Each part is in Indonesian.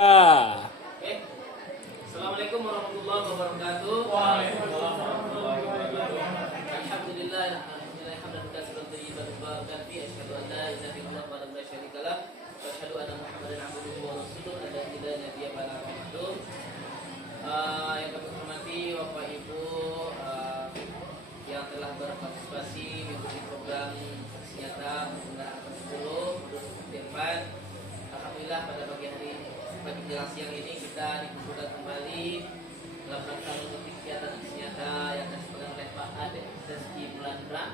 Oke. Assalamualaikum warahmatullahi wabarakatuh. Waalaikumsalam warahmatullahi wabarakatuh. Alhamdulillah, alhamdulillah hamdan katsiran thayyiban mubarakan fi asyhadu an la ilaha illallah wa la syarika lah wa asyhadu anna Muhammadan abduhu wa rasuluh la ilaha nabiyya bala rasul. Yang kami hormati Bapak Ibu yang telah berpartisipasi mengikuti program saksi nyata penggunaan 10 depan. Alhamdulillah pada pagi siang ini kita dikumpulkan kembali dalam rangka mengikuti kegiatan saksi nyata yang diselenggarakan oleh Pak Ade Rizky Mulandra.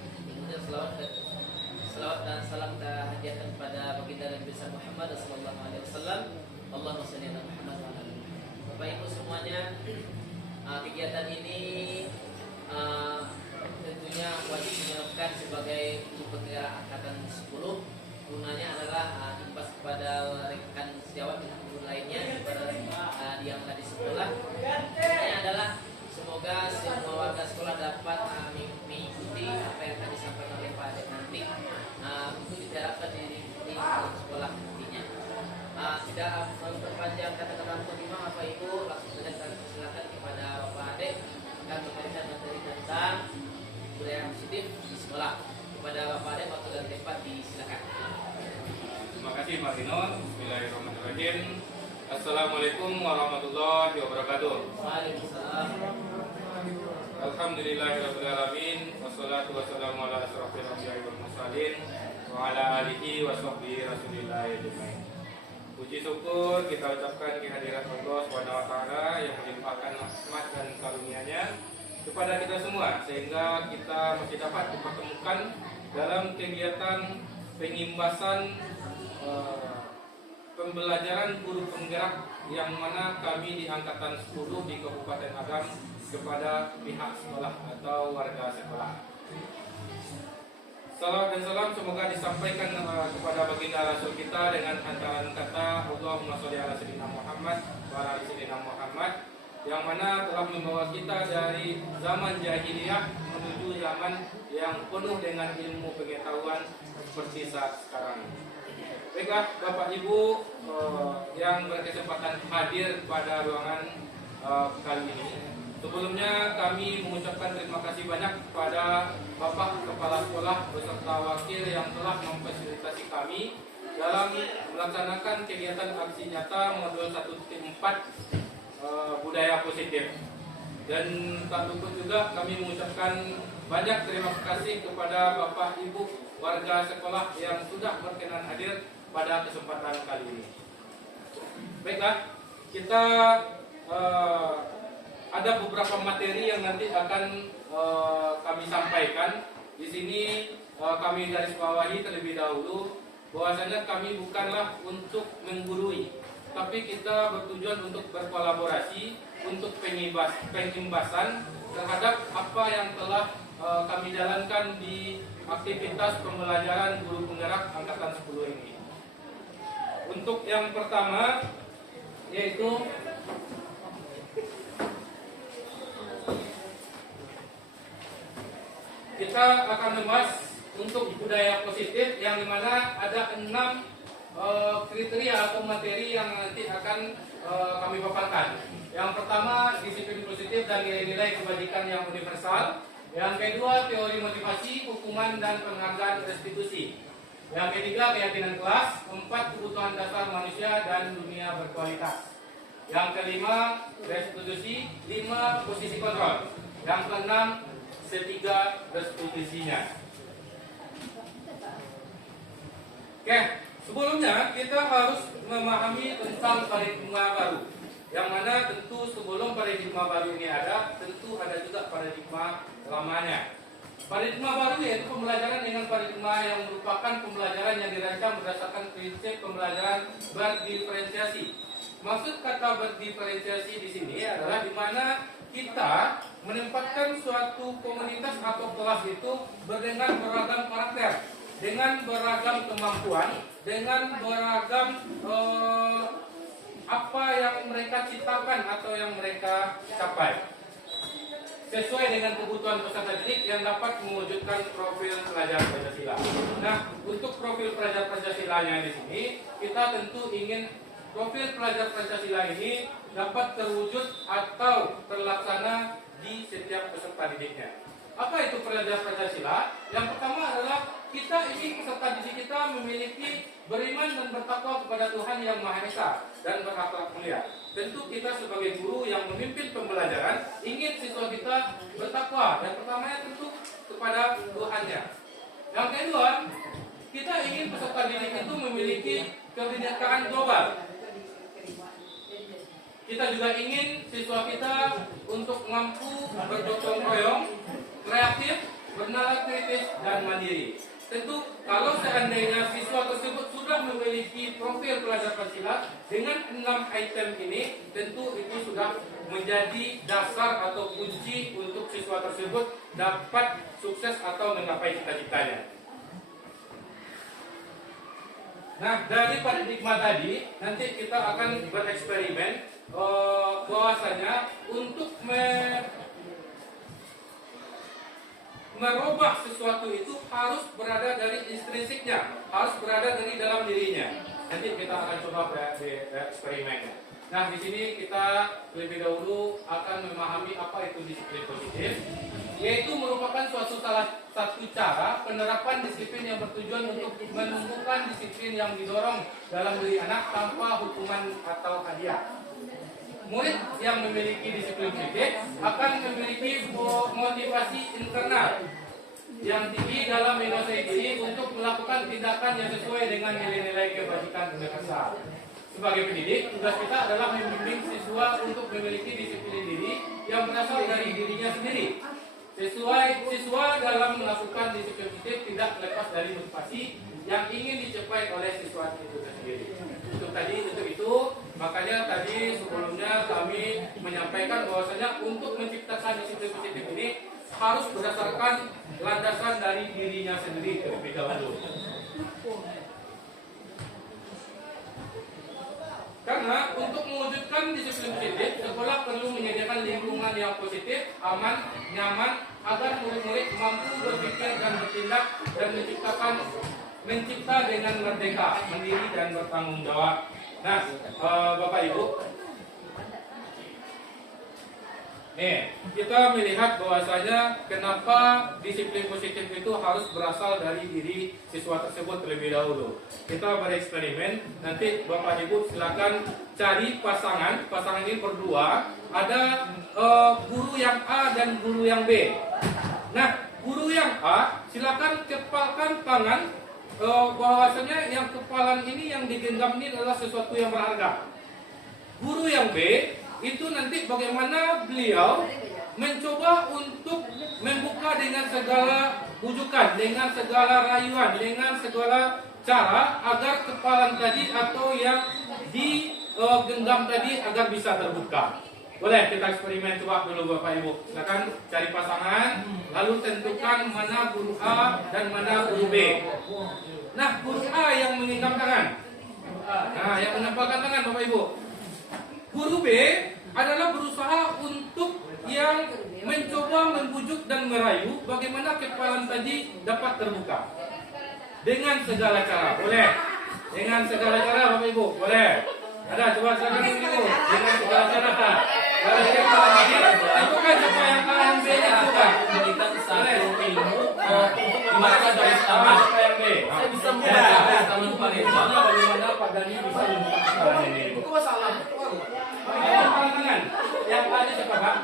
Kemudian selawat dan salam kita hadiahkan kepada baginda Nabi besar Muhammad sallallahu alaihi wasallam. Allahumma shalli ala Muhammad wa ala ali. Bapak Ibu semuanya, kegiatan ini tentunya wajib dilakukan sebagai penyelenggara angkatan 10. Gunanya adalah imbas kepada rekan sejawat dan guru lainnya kepada yang tadi sekolah. Ini adalah semoga semua warga sekolah dapat mengikuti apa yang tadi disampaikan oleh Pak Adek nanti untuk diterapkan di sekolah nantinya. Tidak memperpanjang kata-kata mukadimah, Bapak Ibu, langsung saja kami silakan kepada Bapak Adek akan memberikan materi tentang budaya positif di sekolah. Kepada Bapak Adek waktu dan tempat disilakan. Terima kasih Pak Dino. Bismillahirrahmanirrahim. Assalamualaikum warahmatullahi wabarakatuh. Waalaikumsalam. Alhamdulillahirabbil alamin. Wassalatu wassalamu ala asrofil anbiya'i wal mursalin wa ala alihi wa sahbihi rasulillah ajmain. Puji syukur kita ucapkan kehadiran Allah Subhanahu wa taala yang melimpahkan rahmat dan karunia-Nya kepada kita semua sehingga kita masih dapat dipertemukan dalam kegiatan pengimbasan pembelajaran guru penggerak yang mana kami di angkatan 10 di Kabupaten Agam kepada pihak sekolah atau warga sekolah. Salam dan salam semoga disampaikan kepada baginda Rasul kita dengan hantaran kata Allahumma sholli ala sayyidina Muhammad wa ala sayyidina Muhammad, yang mana telah membawa kita dari zaman jahiliyah menuju zaman yang penuh dengan ilmu pengetahuan seperti saat sekarang. Baiklah Bapak Ibu yang berkesempatan hadir pada ruangan kali ini. Sebelumnya kami mengucapkan terima kasih banyak kepada Bapak Kepala Sekolah beserta wakil yang telah memfasilitasi kami dalam melaksanakan kegiatan aksi nyata modul 1.4 budaya positif. Dan tak luput juga kami mengucapkan banyak terima kasih kepada Bapak Ibu warga sekolah yang sudah berkenan hadir pada kesempatan kali ini. Baiklah, kita ada beberapa materi yang nanti akan kami sampaikan. Di sini kami garis bawahi terlebih dahulu bahwasanya kami bukanlah untuk menggurui, tapi kita bertujuan untuk berkolaborasi untuk pengimbasan terhadap apa yang telah kami jalankan di aktivitas pembelajaran guru penggerak angkatan 10 ini. Untuk yang pertama yaitu kita akan membahas untuk budaya positif yang dimana ada 6 kriteria atau materi yang nanti akan kami paparkan. Yang pertama disiplin positif dan nilai-nilai kebajikan yang universal. Yang kedua teori motivasi, hukuman dan penghargaan restitusi. Yang ketiga keyakinan kelas. 4 kebutuhan dasar manusia dan dunia berkualitas. Yang kelima restitusi. 5 posisi kontrol. Yang keenam setiga restitusinya. Oke, sebelumnya kita harus memahami tentang paradigma baru. Yang mana tentu sebelum paradigma baru ini ada, tentu ada juga paradigma lamanya. Paradigma baru yaitu pembelajaran dengan paradigma yang merupakan pembelajaran yang dirancang berdasarkan prinsip pembelajaran berdiferensiasi. Maksud kata berdiferensiasi di sini adalah di mana kita menempatkan suatu komunitas atau kelas itu dengan beragam karakter, dengan beragam kemampuan, dengan beragam apa yang mereka ciptakan atau yang mereka capai, sesuai dengan kebutuhan peserta didik yang dapat mewujudkan profil pelajar Pancasila. Nah, untuk profil pelajar Pancasilanya di sini kita tentu ingin profil pelajar Pancasila ini dapat terwujud atau terlaksana di setiap peserta didiknya. Apa itu pelajar Pancasila? Yang pertama adalah kita ingin peserta didik kita memiliki beriman dan bertakwa kepada Tuhan Yang Maha Esa dan berakhlak mulia. Tentu kita sebagai guru yang memimpin pembelajaran ingin siswa kita bertakwa, dan pertamanya tentu kepada Tuhannya. Yang kedua, kita ingin peserta didik itu memiliki kebinekaan global. Kita juga ingin siswa kita untuk mampu bergotong royong, kreatif, bernalar kritis, dan mandiri. Tentu kalau seandainya siswa tersebut sudah memiliki profil pelajar Pancasila dengan 6 item ini, tentu itu sudah menjadi dasar atau kunci untuk siswa tersebut dapat sukses atau menggapai cita-citanya. Nah, dari paradigma tadi, nanti kita akan bereksperimen bahwasanya untuk merubah sesuatu itu harus berada dari intrinsiknya, harus berada dari dalam dirinya. Nanti kita akan coba bereksperimennya. Nah, di sini kita lebih dahulu akan memahami apa itu disiplin positif, yaitu merupakan salah satu cara penerapan disiplin yang bertujuan untuk menumbuhkan disiplin yang didorong dalam diri anak tanpa hukuman atau hadiah. Murid yang memiliki disiplin positif akan memiliki motivasi internal yang tinggi dalam menguasai diri untuk melakukan tindakan yang sesuai dengan nilai-nilai kebajikan dan kasar. Sebagai pendidik, tugas kita adalah membimbing siswa untuk memiliki disiplin diri yang berasal dari dirinya sendiri. Siswa dalam melakukan disiplin positif tidak lepas dari motivasi yang ingin dicapai oleh siswa itu sendiri. Untuk itu, makanya tadi sebelumnya kami menyampaikan bahwasanya untuk menciptakan disiplin positif ini harus berdasarkan landasan dari dirinya sendiri terlebih dahulu. Karena untuk mewujudkan disiplin positif, sekolah perlu menyediakan lingkungan yang positif, aman, nyaman, agar murid-murid mampu berpikir dan bertindak dan mencipta dengan merdeka, mandiri dan bertanggung jawab. Nah, Bapak Ibu, kita melihat bahwasanya kenapa disiplin positif itu harus berasal dari diri siswa tersebut terlebih dahulu. Kita bereksperimen, nanti Bapak Ibu silakan cari pasangan ini berdua, ada guru yang A dan guru yang B. Nah, guru yang A silakan kepalkan tangan, bahwasanya yang kepalan ini yang digenggam ini adalah sesuatu yang berharga. Guru yang B itu nanti bagaimana beliau mencoba untuk membuka dengan segala bujukan, dengan segala rayuan, dengan segala cara agar kepalan tadi atau yang digenggam tadi agar bisa terbuka. Boleh kita eksperimen, coba dulu Bapak Ibu. Silakan cari pasangan, lalu tentukan mana guru A dan mana guru B. Nah, guru A yang mengenggam tangan. Nah, yang menempelkan tangan Bapak Ibu. Guru B adalah berusaha untuk yang mencoba membujuk dan merayu bagaimana kepalan tadi dapat terbuka. Dengan segala cara, boleh. Dengan segala cara Bapak Ibu, boleh. Ada, coba silakan dulu. Dengan segala cara. Kalau yang kalah ini, tentukan siapa yang kalah yang B nya juga. Memberikan satu ilmu Maka dari sama siapa yang B. saya bisa mudah kalau Bagaimana Pak Dani bisa membuka kesalahan ini? itu masalah. Tangan. Yang ada siapa Pak?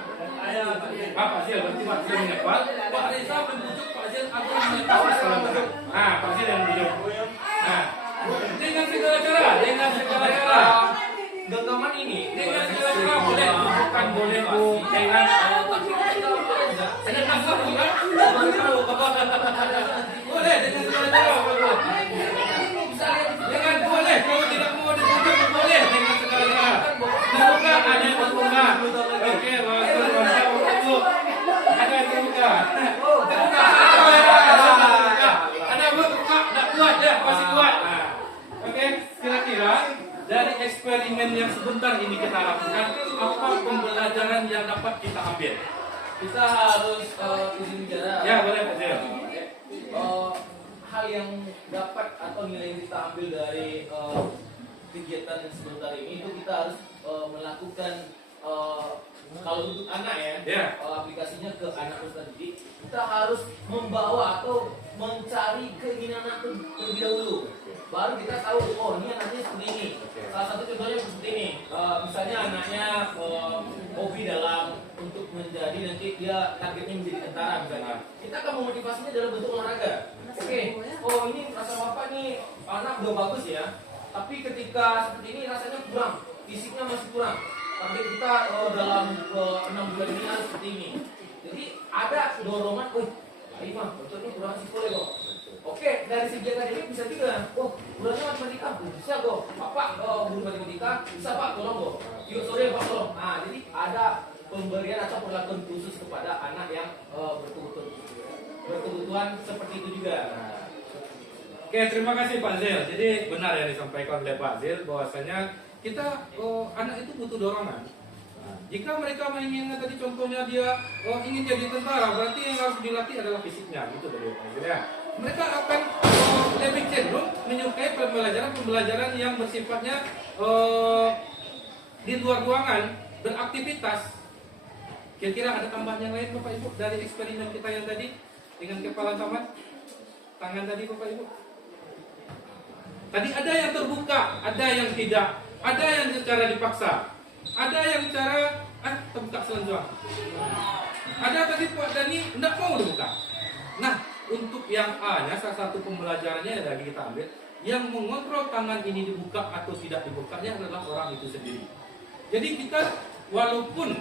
Pak Zil, berarti Pak Zil menyepal. Pak Reza membujuk Pak Zil agar menyatakan salah bujuk. Nah, Pak Zil yang membujuk. Nah, dengan segala cara. Genggaman ini Dengan segala cara boleh bukan boleh Bu. Dengan boleh dengan segala cara Bapak. Dengan boleh, kalau tidak mau dibujuk boleh dengan segala cara. Terbuka ada yang terbuka. Oke, bagus. Ada yang terbuka. Ada yang terbuka, tidak kuat ya, masih kuat. Oke, kira-kira dari eksperimen yang sebentar ini kita lakukan, apa pembelajaran yang dapat kita ambil? kita harus izin bicara. Ya, boleh Pak Zil. Hal yang dapat atau nilai yang kita ambil dari kegiatan yang sebentar ini itu kita harus melakukan kalau untuk anak ya, aplikasinya ke anak peserta didik, kita harus membawa atau mencari keinginan anak terlebih dahulu. Baru kita tahu, oh ini anaknya seperti ini. Salah satu contohnya seperti ini, misalnya anaknya hobi dalam untuk menjadi nanti dia targetnya menjadi tentara misalnya. Kita akan memotivasinya dalam bentuk olahraga. Oke, oh ini rasa bapak nih anak udah bagus ya, tapi ketika seperti ini rasanya kurang, fisiknya masih kurang. Target kita dalam 6 bulan ini harus seperti ini. Jadi ada dorongan, ayo mah, ini kurang sekolah kok. Oke, dari segi akademik bisa juga. Bulannya matematika, bisa kok. Bapak guru matematika, bisa pak, tolong kok. Yuk sore pak tolong. Nah, jadi ada pemberian atau perlakuan khusus kepada anak yang berkebutuhan seperti itu juga. Oke, terima kasih Pak Zil. Jadi benar yang disampaikan oleh Pak Zil bahwasanya kita anak itu butuh dorongan. Jika mereka menginginkan tadi contohnya dia ingin jadi tentara, berarti yang harus dilatih adalah fisiknya, gitu dari Pak Zil ya. Mereka akan lebih cenderung menyukai pembelajaran yang bersifatnya di luar ruangan, beraktivitas. Kira-kira ada tambahan yang lain Bapak Ibu dari eksperimen kita yang tadi dengan kepala taman, tangan tadi Bapak Ibu? Tadi ada yang terbuka, ada yang tidak, ada yang secara dipaksa, ada yang secara terbuka selanjutnya. Ada tadi Pak Dani tidak mau dibuka. Nah, untuk yang A-nya salah satu pembelajarannya yang lagi kita ambil, yang mengontrol tangan ini dibuka atau tidak dibukanya adalah orang itu sendiri. Jadi kita walaupun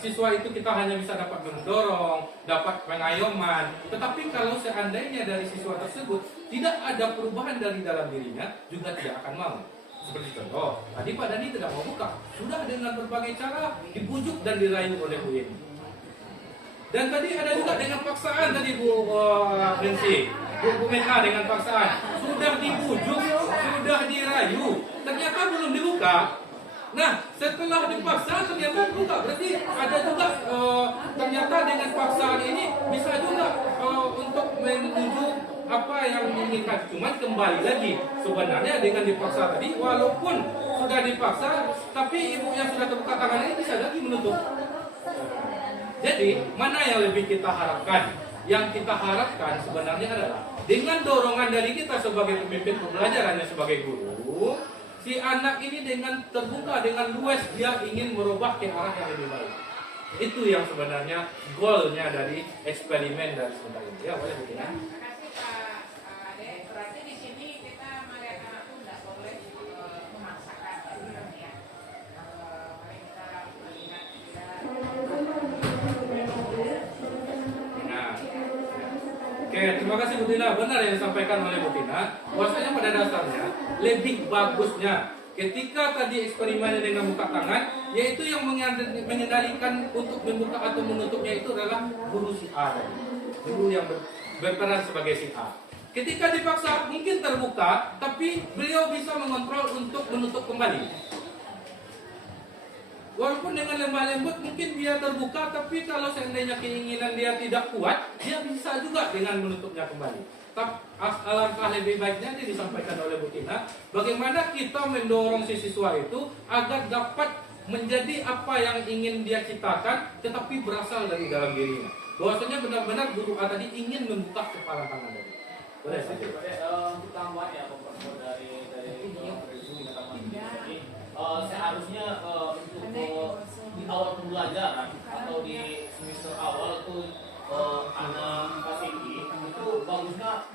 siswa itu kita hanya bisa dapat mendorong, dapat pengayoman, tetapi kalau seandainya dari siswa tersebut tidak ada perubahan dari dalam dirinya, juga tidak akan mau. Seperti contoh, tadi Pak Dani tidak mau buka, sudah dengan berbagai cara dibujuk dan dirayu oleh Bu Yeni. Dan tadi ada juga dengan paksaan tadi Bu Bensi, Bu Meka dengan paksaan, sudah dibujuk, sudah dirayu, ternyata belum dibuka. Nah, setelah dipaksa ternyata buka, berarti ada juga ternyata dengan paksaan ini bisa juga untuk menuju apa yang diinginkan. Cuman kembali lagi sebenarnya dengan dipaksa tadi, walaupun sudah dipaksa, tapi ibu yang sudah terbuka tangan ini bisa lagi menutup. Jadi mana yang lebih kita harapkan? Yang kita harapkan sebenarnya adalah dengan dorongan dari kita sebagai pemimpin pembelajarannya sebagai guru, si anak ini dengan terbuka, dengan luas dia ingin merubah ke arah yang lebih baik. Itu yang sebenarnya goalnya dari eksperimen dari sebentar ini. Ya boleh begini. Terima kasih Pak Ade. Berarti di sini kita melihat anak itu tidak boleh memaksakan ya. Mari kita melihat Oke, terima kasih Bu Tina. Benar yang disampaikan oleh Bu Tina. Bahwasanya pada dasarnya lebih bagusnya ketika tadi eksperimennya dengan buka tangan, yaitu yang mengendalikan untuk membuka atau menutupnya itu adalah guru si A tadi. Guru yang berperan sebagai si A. Ketika dipaksa mungkin terbuka, tapi beliau bisa mengontrol untuk menutup kembali. Walaupun dengan lemah lembut mungkin dia terbuka, tapi kalau seandainya keinginan dia tidak kuat, dia bisa juga dengan menutupnya kembali. Tapi alangkah lebih baiknya ini disampaikan oleh Bu Tina, bagaimana kita mendorong si siswa itu agar dapat menjadi apa yang ingin dia ciptakan, tetapi berasal dari dalam dirinya. Bahwasanya benar-benar guru A tadi ingin membuka kepala tangan tadi. Boleh saja. Untuk tambahan ya dari seharusnya untuk di awal pembelajaran atau di semester awal itu anak kelas tinggi itu bagusnya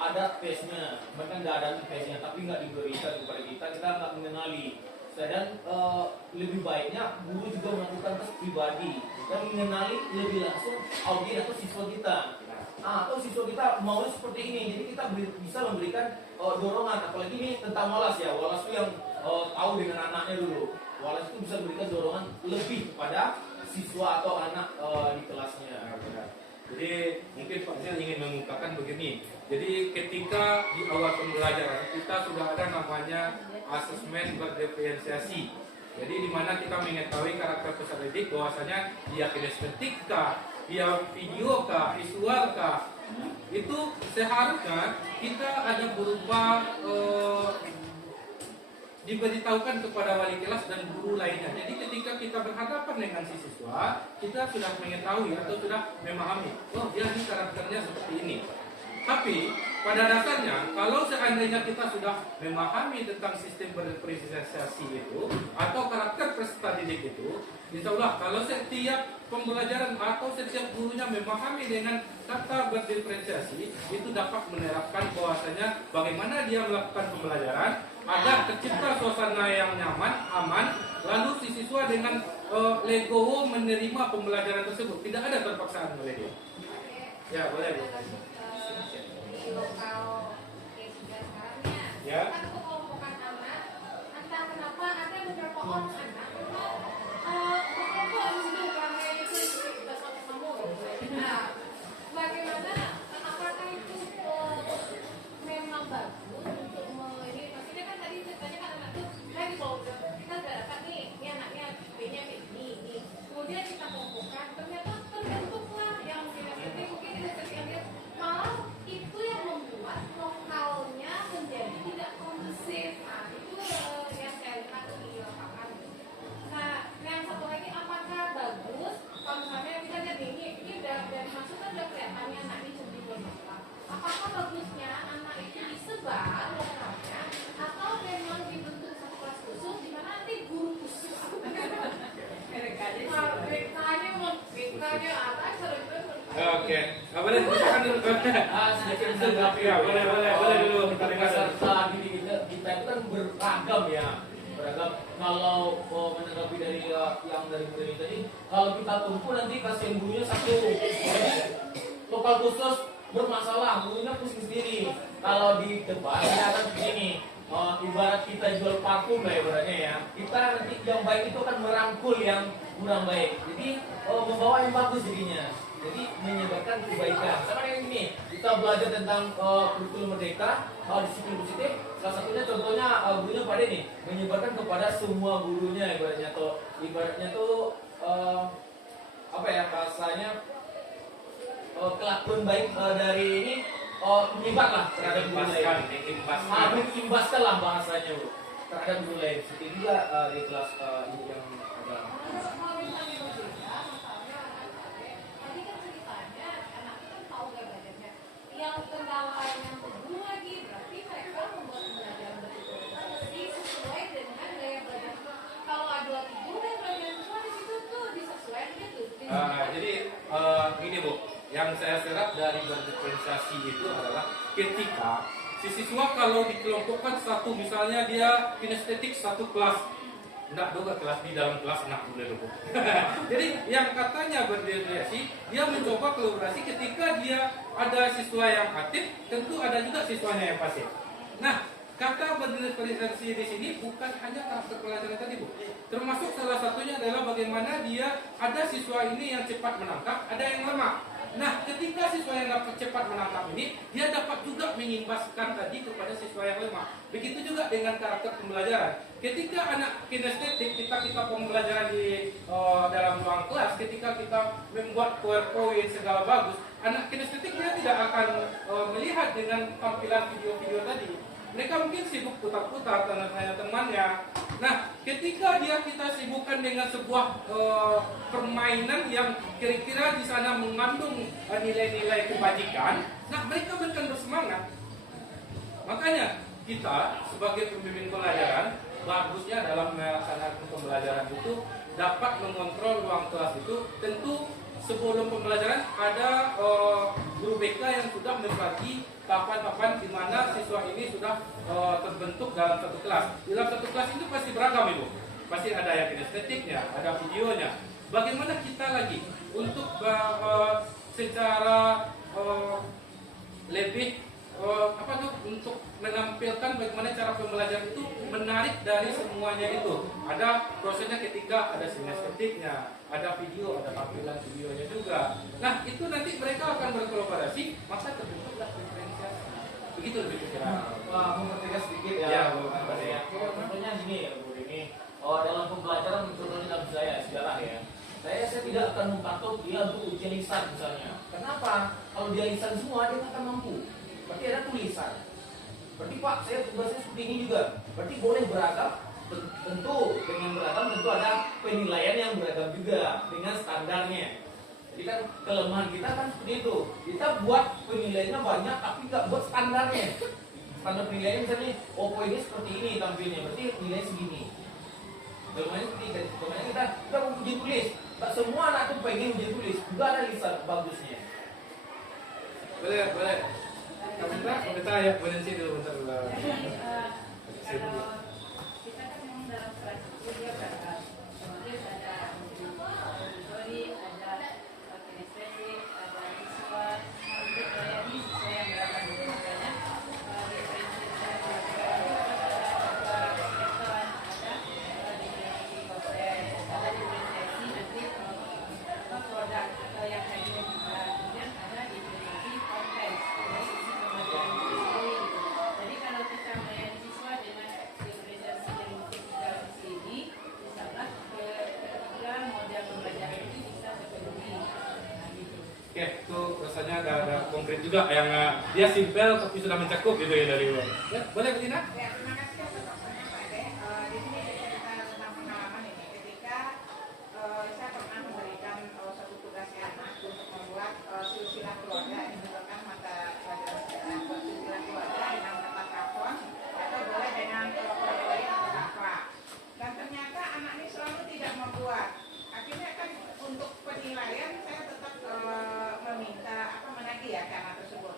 ada tesnya, mereka nggak ada tesnya tapi nggak diberikan kepada kita nggak mengenali. Dan lebih baiknya guru juga melakukan tes pribadi dan mengenali lebih langsung audien atau siswa kita. Atau siswa kita mau seperti ini, jadi kita bisa memberikan dorongan. Apalagi ini tentang Walas ya, Walas itu yang tahu dengan anaknya dulu. Walas itu bisa memberikan dorongan lebih kepada siswa atau anak di kelasnya. Jadi mungkin Pak Zil ingin mengungkapkan begini. Jadi ketika di awal pembelajaran kita sudah ada namanya asesmen berdiferensiasi. Jadi di mana kita mengetahui karakter peserta didik bahwasanya dia kinestetik kah, dia video kah, visual kah. Itu seharusnya kita ada berupa diberitahukan kepada wali kelas dan guru lainnya. Jadi ketika kita berhadapan dengan si siswa, kita sudah mengetahui atau sudah memahami, oh dia ini karakternya seperti ini. Tapi pada dasarnya, kalau seandainya kita sudah memahami tentang sistem berdifferensiasi itu atau karakter peserta didik itu, insya Allah kalau setiap pembelajaran atau setiap gurunya memahami dengan kata berdifferensiasi, itu dapat menerapkan bahwasanya bagaimana dia melakukan pembelajaran agar tercipta suasana yang nyaman, aman, lalu si siswa dengan legowo menerima pembelajaran tersebut, tidak ada terpaksaan oleh dia. Ya boleh Bu. Di lokal K3 sekarangnya, Ya. kan kekelompokan anak, entah kenapa ada beberapa orang anak berkelompok dulu karena itu kita sama kamu. Nah, bagaimana? Apakah itu memang bagus untuk ini? Maksudnya kan tadi ceritanya kan anak tuh lagi kalau kita udah dapat nih, ini anaknya B-nya ini. Kemudian kita kelompokkan, ternyata terbentuklah yang mungkin kita sering lihat malah itu yang membuat lokalnya menjadi tidak kondusif. Nah, itu yang saya lihat di lapangan. Nah, yang satu lagi, apakah bagus kalau misalnya kita lihat ini udah dari masukan udah kelihatannya anak ini cenderung bermasalah. Apakah bagusnya anak itu disebar lokalnya atau memang dibentuk satu kelas khusus di mana nanti guru khusus? BK-nya apa? Oke, boleh dijelaskan dulu. Sedikit menanggapi ya. Boleh dulu. Peserta didik kita itu kan beragam ya. Beragam. Kalau menanggapi dari yang dari Bu Deni tadi, kalau kita tumpul nanti kasihan gurunya satu. Jadi lokal khusus bermasalah, gurunya pusing sendiri. Kalau di depan kita akan begini. Ibarat kita jual parfum lah ibaratnya ya. Kita nanti yang baik itu akan merangkul yang kurang baik. Jadi membawa yang bagus jadinya. Jadi menyebarkan kebaikan. Sama yang ini kita belajar tentang kurikulum merdeka, disiplin positif. Salah satunya contohnya gurunya pada nih menyebarkan kepada semua gurunya ibaratnya tuh apa ya bahasanya kelakuan baik dari ini menyebar lah terhadap guru lain. Mengimbaskan lah bahasanya Bu terhadap guru lain. Seperti juga di kelas ini yang ada. Yang kendala yang kedua lagi berarti mereka membuat pembelajaran berarti sesuai dengan gaya belajar. Kalau ada guru yang belajar semua di situ tuh disesuaikan gitu. Jadi gini Bu, yang saya serap dari berdifferensiasi itu adalah ketika si siswa kalau dikelompokkan satu, misalnya dia kinestetik satu kelas, enggak juga kelas di dalam kelas enak boleh dulu. Jadi yang katanya berdifferensiasi, dia mencoba kolaborasi ketika dia ada siswa yang aktif, tentu ada juga siswanya yang pasif. Nah, kata berdifferensiasi di sini bukan hanya karakter pelajaran tadi Bu, termasuk salah satunya adalah bagaimana dia ada siswa ini yang cepat menangkap, ada yang lemah. Nah, ketika siswa yang dapat cepat menangkap ini, dia dapat juga mengimbaskan tadi kepada siswa yang lemah. Begitu juga dengan karakter pembelajaran. Ketika anak kinestetik, kita pembelajaran di dalam ruang kelas, ketika kita membuat PowerPoint segala bagus, anak kinestetik dia tidak akan melihat dengan tampilan video-video tadi. Mereka mungkin sibuk putar-putar tanya temannya. Nah, ketika kita sibukkan dengan sebuah permainan yang kira-kira di sana mengandung nilai-nilai kebajikan, nah mereka akan bersemangat. Makanya kita sebagai pembimbing pelajaran bagusnya dalam melaksanakan pembelajaran itu dapat mengontrol ruang kelas itu. Tentu sebelum pembelajaran ada guru BK yang sudah membagi tahapan-tahapan di mana siswa ini sudah terbentuk dalam satu kelas. Di dalam satu kelas itu pasti beragam Ibu. Pasti ada yang kinestetiknya, ada videonya. Bagaimana kita lagi untuk secara lebih untuk menampilkan bagaimana cara pembelajaran itu menarik dari semuanya itu. Ada prosesnya ketika ada sinestetiknya, ada video, ada tampilan videonya juga. Nah, itu nanti mereka akan berkolaborasi, maka terbentuklah diferensiasi. Begitu lebih kira. Wah, mau bertegas sedikit ya. Ya, Contohnya gini ya Bu ini. Dalam pembelajaran contohnya dalam sejarah ya. Saya tidak akan memantau dia untuk ujian lisan misalnya. Kenapa? Kalau dia lisan semua dia nggak akan mampu. Berarti ada tulisan. Berarti Pak, saya tugasnya seperti ini juga. Berarti boleh beragam, tentu dengan beragam tentu ada penilaian yang beragam juga dengan standarnya. Jadi kan kelemahan kita kan seperti itu. Kita buat penilaiannya banyak tapi nggak buat standarnya. Standar penilaian misalnya Oppo ini seperti ini tampilnya, berarti nilai segini. Kelemahannya seperti itu. Kelemahannya kita uji tulis. Tak semua anak tuh pengen uji tulis. Juga ada lisan bagusnya. Boleh. Komentar ya, boleh sih dulu bentar. Kalau kita kan memang dalam kelas itu dia beragam. Kemudian ada auditori, ada kinestetik, ada visual, itu kayak ini sesuai yang beragam itu makanya diferensiasi ada diferensiasi konten, ada diferensiasi nanti produk atau yang kayak gitu. Kemudian ada diferensiasi konten dari isi pembelajaran itu sendiri gitu. Jadi kalau kita melayani siswa dengan diferensiasi yang ketiga ini, misalnya ketiga model pembelajaran ini bisa terpenuhi. Nah, gitu. Oke, itu rasanya ada konkret juga yang dia simpel tapi sudah mencakup gitu ya dari luar. Ya, boleh Betina? Ya, terima kasih atas waktunya Pak Ade. Di sini saya cerita tentang pengalaman ini. Ketika saya pernah memberikan satu tugas anak untuk membuat silsilah keluarga, ini merupakan mata pelajaran sejarah silsilah keluarga dengan kata kafon atau boleh dengan proyek atau akhlak. Dan ternyata anak ini selalu tidak membuat. Akhirnya kan untuk penilaian saya tetap meminta menagih ya ke anak tersebut.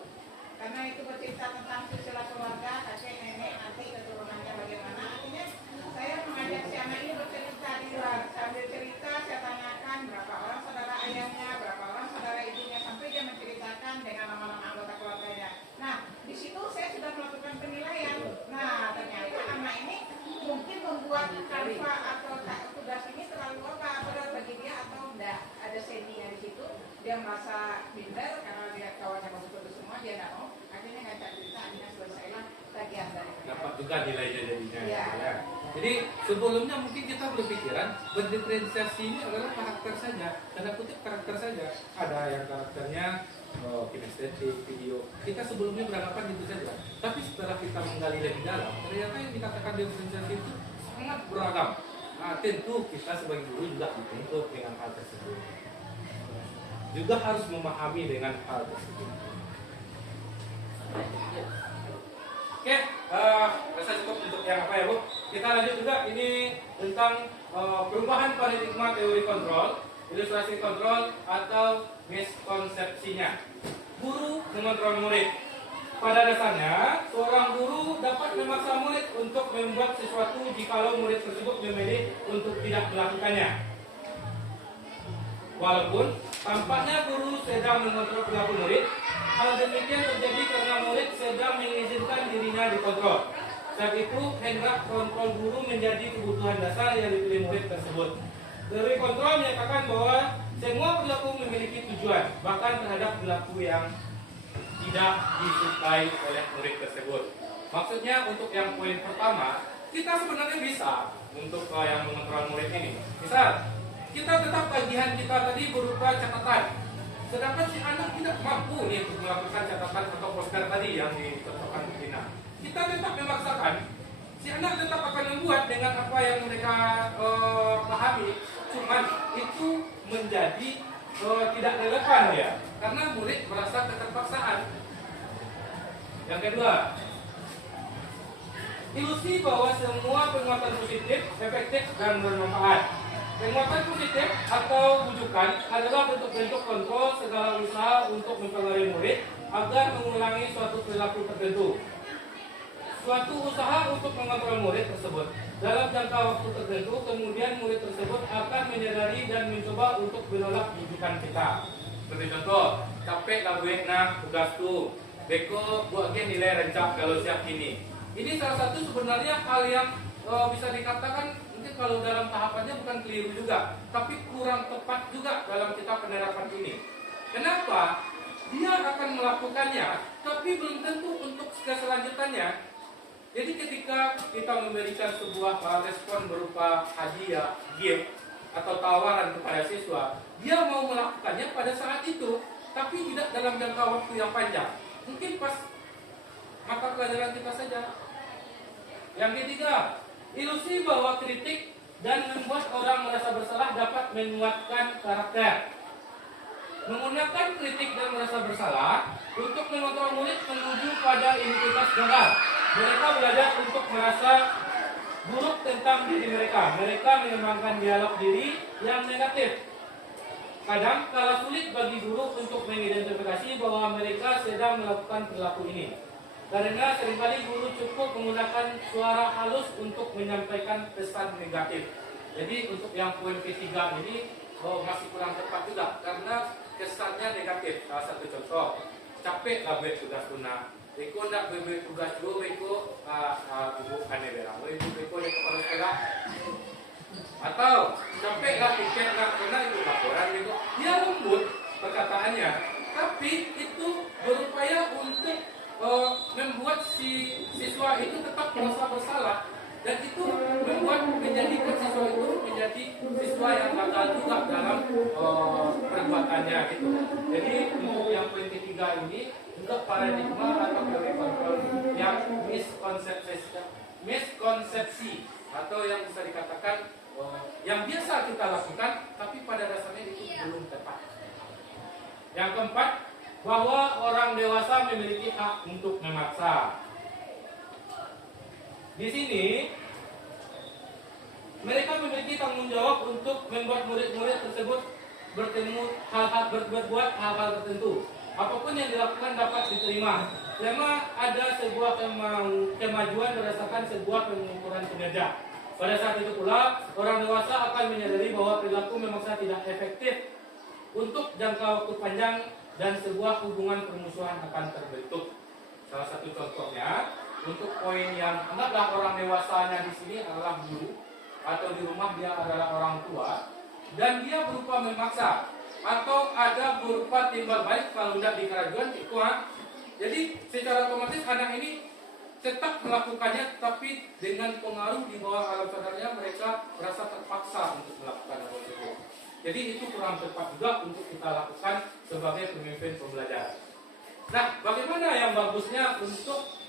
Karena itu bercerita tentang silsilah keluarga, kakek, nenek, nanti keturunannya bagaimana. Akhirnya saya mengajak si anak ini bercerita di luar. Sambil cerita saya tanyakan berapa orang saudara ayahnya, berapa orang saudara ibunya, sampai dia menceritakan dengan nama-nama anggota keluarganya. Nah, di situ saya sudah melakukan penilaian. Nah, ternyata anak ini mungkin membuat kanva atau tugas ini terlalu berat bagi dia atau enggak ada seninya di situ. Dia merasa minder karena dia kawannya bagus-bagus semua, dia enggak mau. Akhirnya ngajak cerita, akhirnya selesailah bagian dari Dapat juga nilainya jadinya. Iya. Ya. Jadi sebelumnya mungkin kita berpikiran berdiferensiasi ini adalah karakter saja, tanda kutip karakter saja. Ada yang karakternya kinestetik, video. Kita sebelumnya beranggapan itu saja. Tapi setelah kita menggali lebih dalam, ternyata yang dikatakan diferensiasi itu sangat beragam. Nah, tentu kita sebagai guru juga dituntut dengan hal tersebut. Juga harus memahami dengan hal tersebut. Oke, rasa cukup untuk yang apa ya Bu? Kita lanjut juga ini tentang perubahan paradigma teori kontrol, ilustrasi kontrol atau miskonsepsinya. Guru mengontrol murid. Pada dasarnya, seorang guru dapat memaksa murid untuk membuat sesuatu jikalau murid tersebut memilih untuk tidak melakukannya. Walaupun tampaknya guru sedang mengontrol perilaku murid, hal demikian terjadi karena murid sedang mengizinkan dirinya dikontrol. Saat itu, hendak kontrol guru menjadi kebutuhan dasar yang dipilih murid tersebut. Teori kontrol menyatakan bahwa semua perilaku memiliki tujuan, bahkan terhadap perilaku yang tidak disukai oleh murid tersebut. Maksudnya untuk yang poin pertama, kita sebenarnya bisa untuk yang mengontrol murid ini. Misal, kita tetap tagihan kita tadi berupa catatan. Sedangkan si anak tidak mampu nih untuk melakukan catatan atau poster tadi yang dicontohkan Bina. Kita tetap memaksakan, si anak tetap akan membuat dengan apa yang mereka pahami. Cuman itu menjadi tidak relevan ya, karena murid merasa keterpaksaan. Yang kedua, ilusi bahwa semua penguatan positif, efektif dan bermanfaat. Penguatan positif atau bujukan adalah bentuk-bentuk kontrol segala usaha untuk mempengaruhi murid agar mengulangi suatu perilaku tertentu. Suatu usaha untuk mengontrol murid tersebut dalam jangka waktu tertentu, kemudian murid tersebut akan menyadari dan mencoba untuk menolak bujukan kita. Seperti contoh, capek lah gue nak tugas tuh, beko buat dia nilai rencak kalau siap ini. Ini salah satu sebenarnya hal yang bisa dikatakan mungkin kalau dalam tahapannya bukan keliru juga, tapi kurang tepat juga dalam kita penerapan ini. Kenapa? Dia akan melakukannya, tapi belum tentu untuk keselanjutannya. Jadi ketika kita memberikan sebuah respon berupa hadiah, gift, atau tawaran kepada siswa, dia mau melakukannya pada saat itu, tapi tidak dalam jangka waktu yang panjang. Mungkin pas mata pelajaran kita saja. Yang ketiga, ilusi bahwa kritik dan membuat orang merasa bersalah dapat menguatkan karakter. Menggunakan kritik dan merasa bersalah untuk mengontrol murid menuju pada identitas gagal. Mereka belajar untuk merasa buruk tentang diri mereka. Mereka mengembangkan dialog diri yang negatif. Kadang kala sulit bagi guru untuk mengidentifikasi bahwa mereka sedang melakukan perilaku ini. Karena seringkali guru cukup menggunakan suara halus untuk menyampaikan pesan negatif. Jadi untuk yang poin ketiga ini masih kurang tepat juga karena kesannya negatif. Salah satu contoh, capek lah buat tugas guna. Eko nak buat tugas dulu, Eko ibu aneh berang. Eko yang kepala sekolah. Atau capek lah tiket nak kena itu laporan gitu. Dia lembut perkataannya, tapi itu berupaya untuk membuat si siswa itu tetap merasa bersalah dan itu membuat menjadikan siswa itu menjadi siswa yang gagal juga dalam perbuatannya gitu. Jadi untuk yang poin ketiga ini untuk paradigma atau teori kontrol yang miskonsepsi atau yang bisa dikatakan yang biasa kita lakukan tapi pada dasarnya itu belum tepat. Yang keempat, bahwa orang dewasa memiliki hak untuk memaksa. Di sini mereka memiliki tanggung jawab untuk membuat murid-murid tersebut berbuat hal-hal tertentu. Apapun yang dilakukan dapat diterima. Selama ada sebuah kemajuan berdasarkan sebuah pengukuran kinerja. Pada saat itu pula, orang dewasa akan menyadari bahwa perilaku memaksa tidak efektif untuk jangka waktu panjang dan sebuah hubungan permusuhan akan terbentuk. Salah satu contohnya, untuk poin yang anggaplah orang dewasanya di sini adalah guru atau di rumah dia adalah orang tua dan dia berupa memaksa atau ada berupa timbal balik kalau tidak di kerajuan itu. Jadi secara otomatis anak ini tetap melakukannya tapi dengan pengaruh di bawah alam sadarnya mereka merasa terpaksa untuk melakukan hal tersebut. Jadi itu kurang tepat juga untuk kita lakukan sebagai pemimpin pembelajaran. Nah, bagaimana yang bagusnya untuk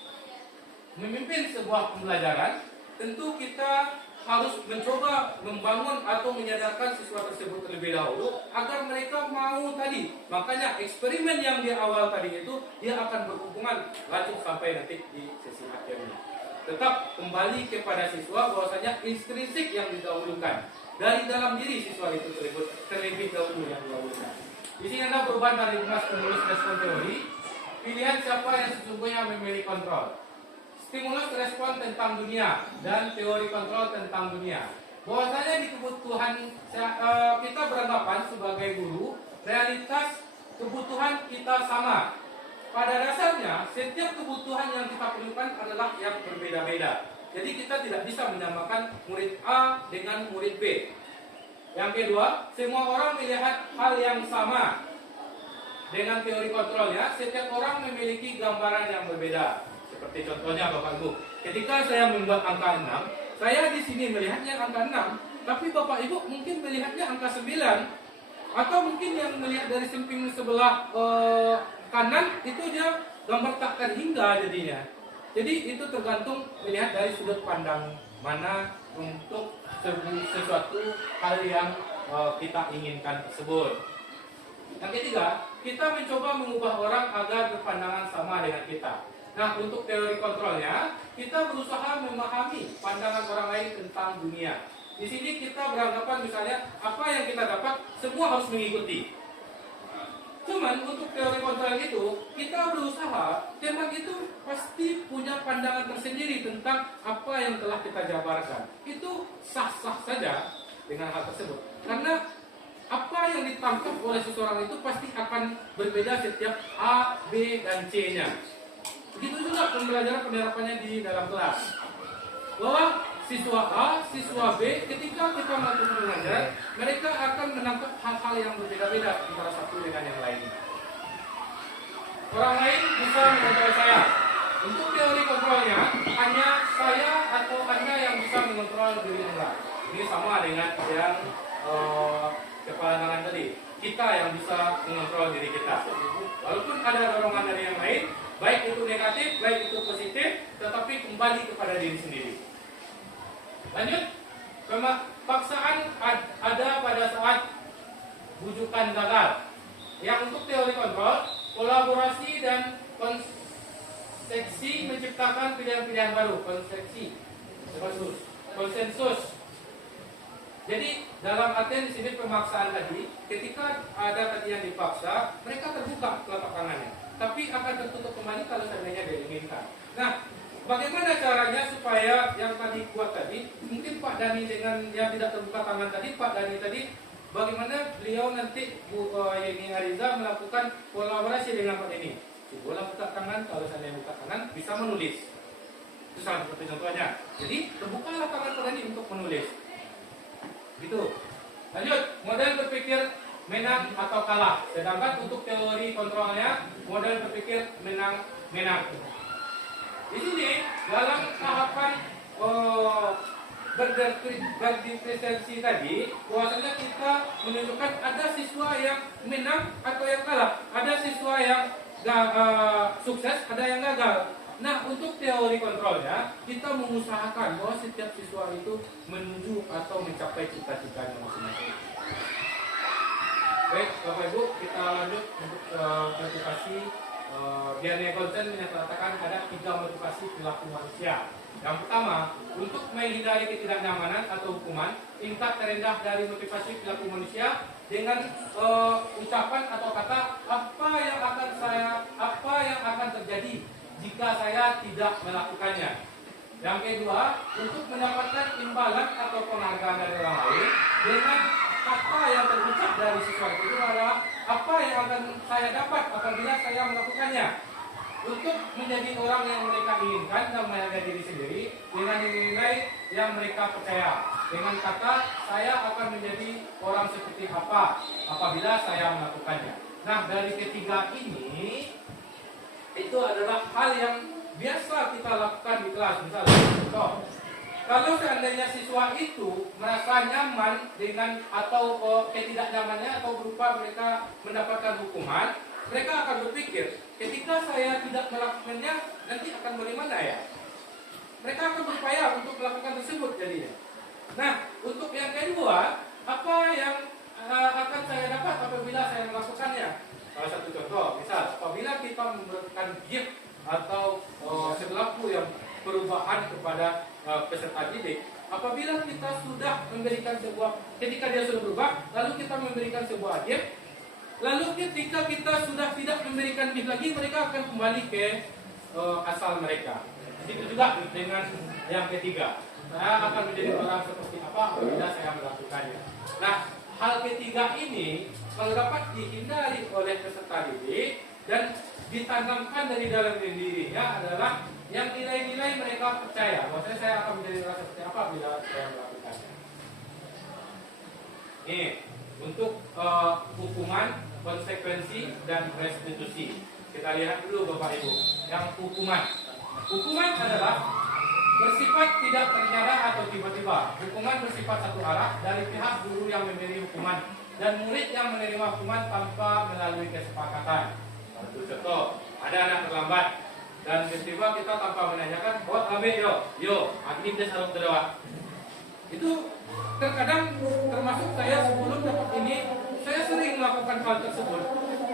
memimpin sebuah pembelajaran? Tentu kita harus mencoba membangun atau menyadarkan siswa tersebut terlebih dahulu agar mereka mau tadi. Makanya eksperimen yang di awal tadi itu dia akan berhubungan lanjut sampai nanti di sesi akhir ini. Tetap kembali kepada siswa bahwasanya intrinsik yang didahulukan. Dari dalam diri siswa itu terlebih dahulu yang didahulukan. Di sini Anda perubahan dari penulis respon teori, pilihan siapa yang sesungguhnya memilih kontrol. Stimulus respon tentang dunia dan teori kontrol tentang dunia. Bahwasanya di kebutuhan kita beranggapan sebagai guru, realitas kebutuhan kita sama. Pada dasarnya, setiap kebutuhan yang kita perlukan adalah yang berbeda-beda. Jadi kita tidak bisa menyamakan murid A dengan murid B. Yang kedua, semua orang melihat hal yang sama. Dengan teori kontrolnya, setiap orang memiliki gambaran yang berbeda. Seperti contohnya Bapak Ibu, ketika saya membuat angka 6, saya di sini melihatnya angka 6, tapi Bapak Ibu mungkin melihatnya angka 9, atau mungkin yang melihat dari samping sebelah kanan itu dia gambar tak terhingga jadinya. Jadi itu tergantung melihat dari sudut pandang mana untuk sesuatu hal yang kita inginkan tersebut. Yang ketiga, kita mencoba mengubah orang agar berpandangan sama dengan kita. Nah, untuk teori kontrolnya, kita berusaha memahami pandangan orang lain tentang dunia. Di sini kita beranggapan misalnya apa yang kita dapat semua harus mengikuti. Cuman untuk teori kontrol itu kita berusaha teman itu pasti punya pandangan tersendiri tentang apa yang telah kita jabarkan. Itu sah-sah saja dengan hal tersebut. Karena apa yang ditangkap oleh seseorang itu pasti akan berbeda setiap A, B, dan C-nya. Begitu juga pembelajaran penerapannya di dalam kelas. Bahwa siswa A, siswa B, ketika kita melakukan pembelajaran, mereka akan menangkap hal-hal yang berbeda-beda antara satu dengan yang lain. Orang lain bisa mengontrol saya. Untuk teori kontrolnya, hanya saya atau Anda yang bisa mengontrol diri Anda. Ini sama dengan yang kepala tangan tadi. Kita yang bisa mengontrol diri kita. Walaupun ada dorongan dari yang lain, baik itu negatif, baik itu positif, tetapi kembali kepada diri sendiri. Lanjut, paksaan ada pada saat bujukan gagal. Yang untuk teori kontrol, kolaborasi dan konsensus menciptakan pilihan-pilihan baru. Konsensus. Jadi dalam artian di sini pemaksaan tadi, ketika ada tadi yang dipaksa, mereka terbuka telapak tangannya, tapi akan tertutup kembali kalau seandainya dia inginkan. Nah, bagaimana caranya supaya yang tadi kuat tadi, mungkin Pak Dani dengan yang tidak terbuka tangan tadi, Pak Dani tadi, bagaimana beliau nanti Bu Yeni Ariza melakukan kolaborasi dengan Pak Deni. Si bola buka tangan, kalau seandainya buka tangan bisa menulis. Itu salah satu contohnya. Jadi terbukalah tangan Pak Dani untuk menulis. Gitu. Lanjut, model berpikir menang atau kalah. Sedangkan untuk teori kontrolnya, model berpikir menang. Di sini dalam tahapan berdifferensiasi tadi, bahwasanya kita menunjukkan ada siswa yang menang atau yang kalah, ada siswa yang sukses, ada yang gagal. Nah, untuk teori kontrolnya, kita mengusahakan bahwa setiap siswa itu menuju atau mencapai cita-citanya masing-masing. Baik, Bapak Ibu, kita lanjut untuk motivasi. Diane Gonsen menyatakan ada 3 motivasi perilaku manusia. Yang pertama, untuk menghindari ketidaknyamanan atau hukuman, tingkat terendah dari motivasi perilaku manusia dengan ucapan atau kata apa yang akan terjadi jika saya tidak melakukannya. Yang kedua, untuk mendapatkan imbalan atau penghargaan dari orang lain dengan kata yang terucap dari siswa itu adalah apa yang akan saya dapat apabila saya melakukannya. Untuk menjadi orang yang mereka inginkan dan menghargai diri sendiri dengan nilai yang mereka percaya. Dengan kata saya akan menjadi orang seperti apa apabila saya melakukannya. Nah, dari ketiga ini itu adalah hal yang biasa kita lakukan di kelas. Misalnya, contoh, kalau seandainya siswa itu merasa nyaman dengan atau ketidaknyamannya atau berupa mereka mendapatkan hukuman, mereka akan berpikir, ketika saya tidak melakukannya, nanti akan bagaimana ya? Mereka akan berupaya untuk melakukan tersebut jadinya. Nah, untuk yang kedua, apa yang akan saya dapat apabila saya melakukannya? Salah satu contoh, misal, apabila kita memberikan gift atau sesuatu yang perubahan kepada peserta didik, apabila kita sudah memberikan ketika dia sudah berubah, lalu kita memberikan sebuah gift, lalu ketika kita sudah tidak memberikan gift lagi, mereka akan kembali ke asal mereka. Itu juga dengan yang ketiga, saya akan menjadi orang seperti apa apabila saya melakukannya. Nah, hal ketiga ini dapat dihindari oleh peserta didik dan ditanamkan dari dalam dirinya adalah yang nilai-nilai mereka percaya. Maksudnya saya akan menjadi orang seperti apa bila saya melakukannya. Ini untuk hukuman, konsekuensi, dan restitusi. Kita lihat dulu Bapak Ibu. Yang hukuman adalah bersifat tidak terencana atau tiba-tiba. Hukuman bersifat satu arah dari pihak guru yang memberi hukuman dan murid yang menerima hukuman tanpa melalui kesepakatan. Satu contoh, ada anak terlambat dan tiba-tiba kita tanpa menanyakan, buat ambil yo, aktif dia harus terlewat. Itu terkadang termasuk saya sebelum dapat ini, saya sering melakukan hal tersebut.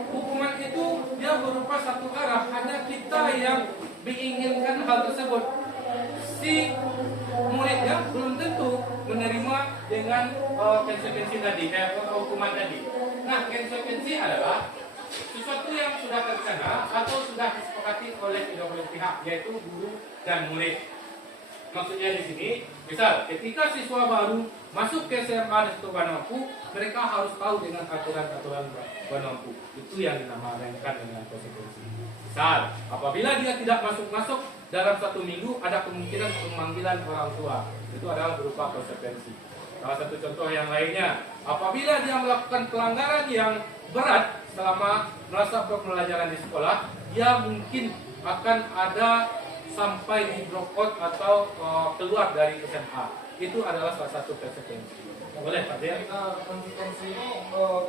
Hukuman itu dia berupa satu arah, hanya kita yang menginginkan hal tersebut. Si muridnya belum tentu menerima dengan konsekuensi tadi, hukuman tadi. Nah, konsekuensi adalah sesuatu yang sudah terencana atau sudah disepakati oleh kedua belah pihak, yaitu guru dan murid. Maksudnya di sini, misal ketika siswa baru masuk ke SMA dan Banampu, mereka harus tahu dengan aturan-aturan Banampu. Itu yang dinamakan dengan konsekuensi. Misal, apabila dia tidak masuk dalam 1 minggu, ada kemungkinan pemanggilan orang tua. Itu adalah berupa konsekuensi. Salah satu contoh yang lainnya, apabila dia melakukan pelanggaran yang berat selama masa pembelajaran di sekolah, dia mungkin akan ada sampai di drop out atau keluar dari SMA. Itu adalah salah satu konsekuensi. Boleh Pak Dia? Konsekuensi itu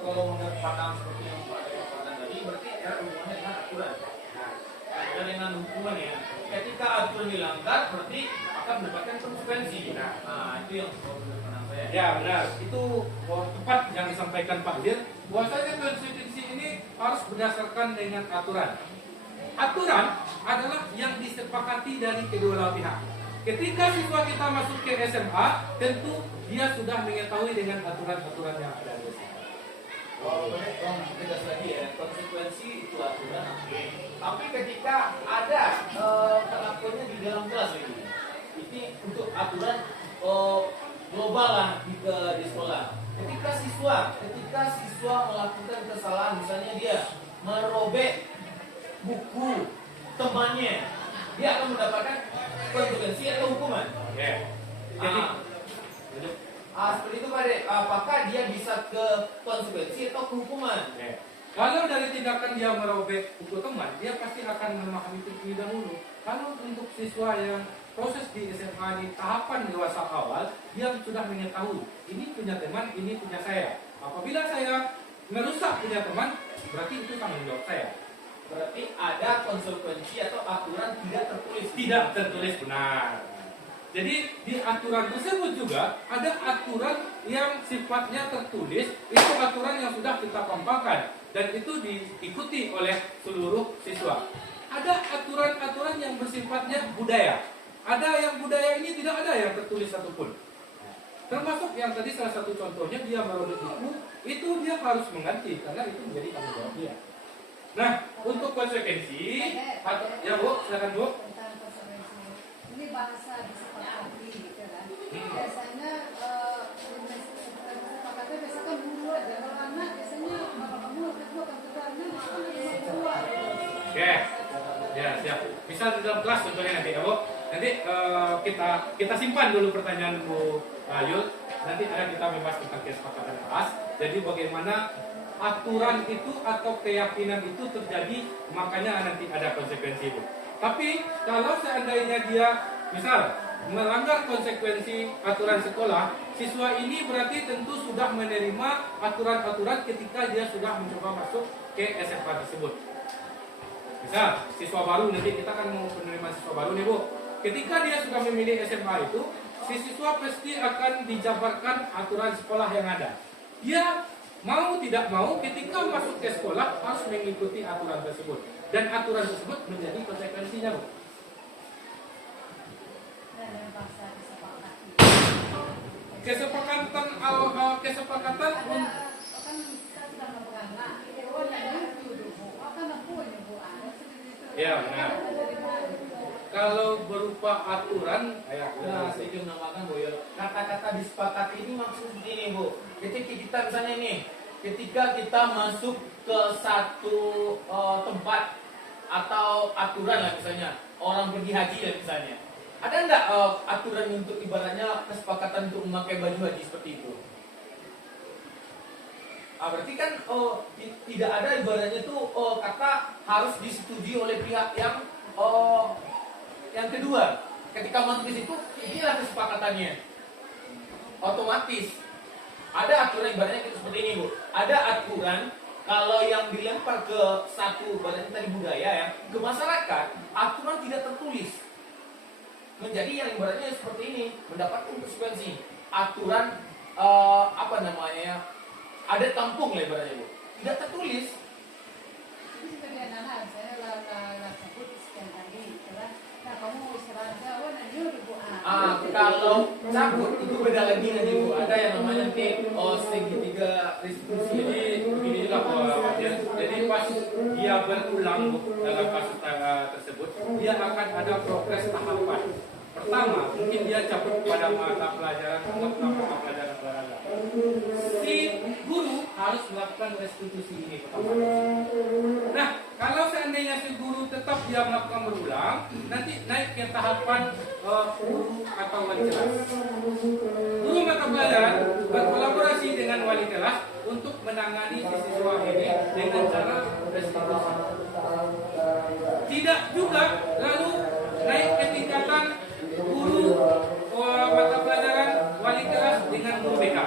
kalau menurut pandangan seperti yang Pak Dia katakan tadi, berarti ada hubungannya dengan aturan. dan dengan hukuman ya. Ketika aturan dilanggar berarti akan mendapatkan konsekuensi. Nah, itu yang menurut saya. Ya benar, itu tepat yang disampaikan Pak Dir. Bahwasanya konsekuensi ini harus berdasarkan dengan aturan. Aturan adalah yang disepakati dari kedua belah pihak. Ketika siswa kita masuk ke SMA, tentu dia sudah mengetahui dengan aturan-aturan yang ada di SMA. Tegas lagi ya, konsekuensi itu aturan. Tapi ketika ada perlakuannya di dalam kelas ini untuk aturan global lah di sekolah. Ketika siswa melakukan kesalahan, misalnya dia merobek buku temannya, dia akan mendapatkan konsekuensi atau hukuman. Ya. Jadi seperti itu Pak Dek. Apakah dia bisa ke konsekuensi atau ke hukuman? ya. Kalau dari tindakan dia merobek buku teman, dia pasti akan memahami itu terlebih dahulu. Kalau untuk siswa yang proses di SMA di tahapan dewasa awal, dia sudah mengetahui ini punya teman, ini punya saya. Apabila saya merusak punya teman, berarti itu tanggung jawab saya. Berarti ada konsekuensi atau aturan tidak tertulis. Tidak tertulis, benar. Jadi di aturan tersebut juga ada aturan yang sifatnya tertulis, itu aturan yang sudah kita pampangkan dan itu diikuti oleh seluruh siswa. Ada aturan-aturan yang bersifatnya budaya. Ada yang budaya ini tidak ada yang tertulis satupun. Termasuk yang tadi salah satu contohnya dia merobek buku, itu dia harus mengganti karena itu menjadi tanggung jawab dia. Nah, untuk konsekuensi, ya Bu, silakan Bu. Tentang konsekuensi. Ini bahasa disepakati gitu kan. Biasanya kesepakatnya biasanya kan guru aja. Kalau anak biasanya kalau kamu kedua kan keduanya dua. Oke, ya siap. Bisa di dalam kelas contohnya nanti ya Bu. Nanti kita simpan dulu pertanyaan Bu Yul. Nanti kita membahas tentang kesepakatan kelas. Jadi bagaimana aturan itu atau keyakinan itu terjadi, makanya nanti ada konsekuensi itu. Tapi kalau seandainya dia misal melanggar konsekuensi aturan sekolah, siswa ini berarti tentu sudah menerima aturan-aturan ketika dia sudah mencoba masuk ke SMA tersebut. Misal siswa baru, nanti kita kan mau menerima siswa baru nih Bu. Ketika dia sudah memilih SMA itu, si siswa pasti akan dijabarkan aturan sekolah yang ada. Dia mau tidak mau ketika masuk ke sekolah harus mengikuti aturan tersebut. Dan aturan tersebut menjadi konsekuensinya Bu. Dan bahasa disepakati. Kesepakatan kesepakatan Ada kan kita sudah menganak. Oh, yang itu dulu. Akan aku ini Bu. Ya benar. Kalau berupa aturan, Nah, saya ingin menambahkan Bu Yul. Kata-kata disepakati ini maksudnya ini Bu. Ketika kita misalnya ini, ketika kita masuk ke satu tempat atau aturan lah misalnya, orang pergi haji lah misalnya. Ada enggak aturan untuk ibaratnya kesepakatan untuk memakai baju haji seperti itu? Berarti kan tidak ada ibaratnya itu kata harus disetujui oleh pihak yang kedua. Ketika masuk ke situ, inilah kesepakatannya. Otomatis ada aturan ibaratnya seperti ini Bu. Ada aturan kalau yang dilempar ke satu ibaratnya tadi budaya ya, ke masyarakat, aturan tidak tertulis. Menjadi yang ibaratnya seperti ini, mendapatkan konsekuensi. Aturan apa namanya? Ada tampung lah ibaratnya Bu. Tidak tertulis. Ini seperti anak-anak, saya lah sebut sekian kali, nah kamu serangga, oh nanti udah Bu. Kalau cabut itu beda lagi nanti Bu. Ada yang namanya nanti segitiga restitusi. jadi beginilah Pak. Jadi pas dia berulang Bu, dalam kasus tersebut, dia akan ada progres tahapan. Pertama, mungkin dia cabut pada mata pelajaran olahraga. Si guru harus melakukan restitusi ini pertama. Nah, kalau seandainya si guru tetap dia melakukan berulang, nanti naik ke tahapan guru atau wali kelas. Guru mata pelajaran berkolaborasi dengan wali kelas untuk menangani si siswa ini dengan cara restitusi. Tidak juga lalu naik ke tingkatan guru mata pelajaran wali kelas dengan guru BK.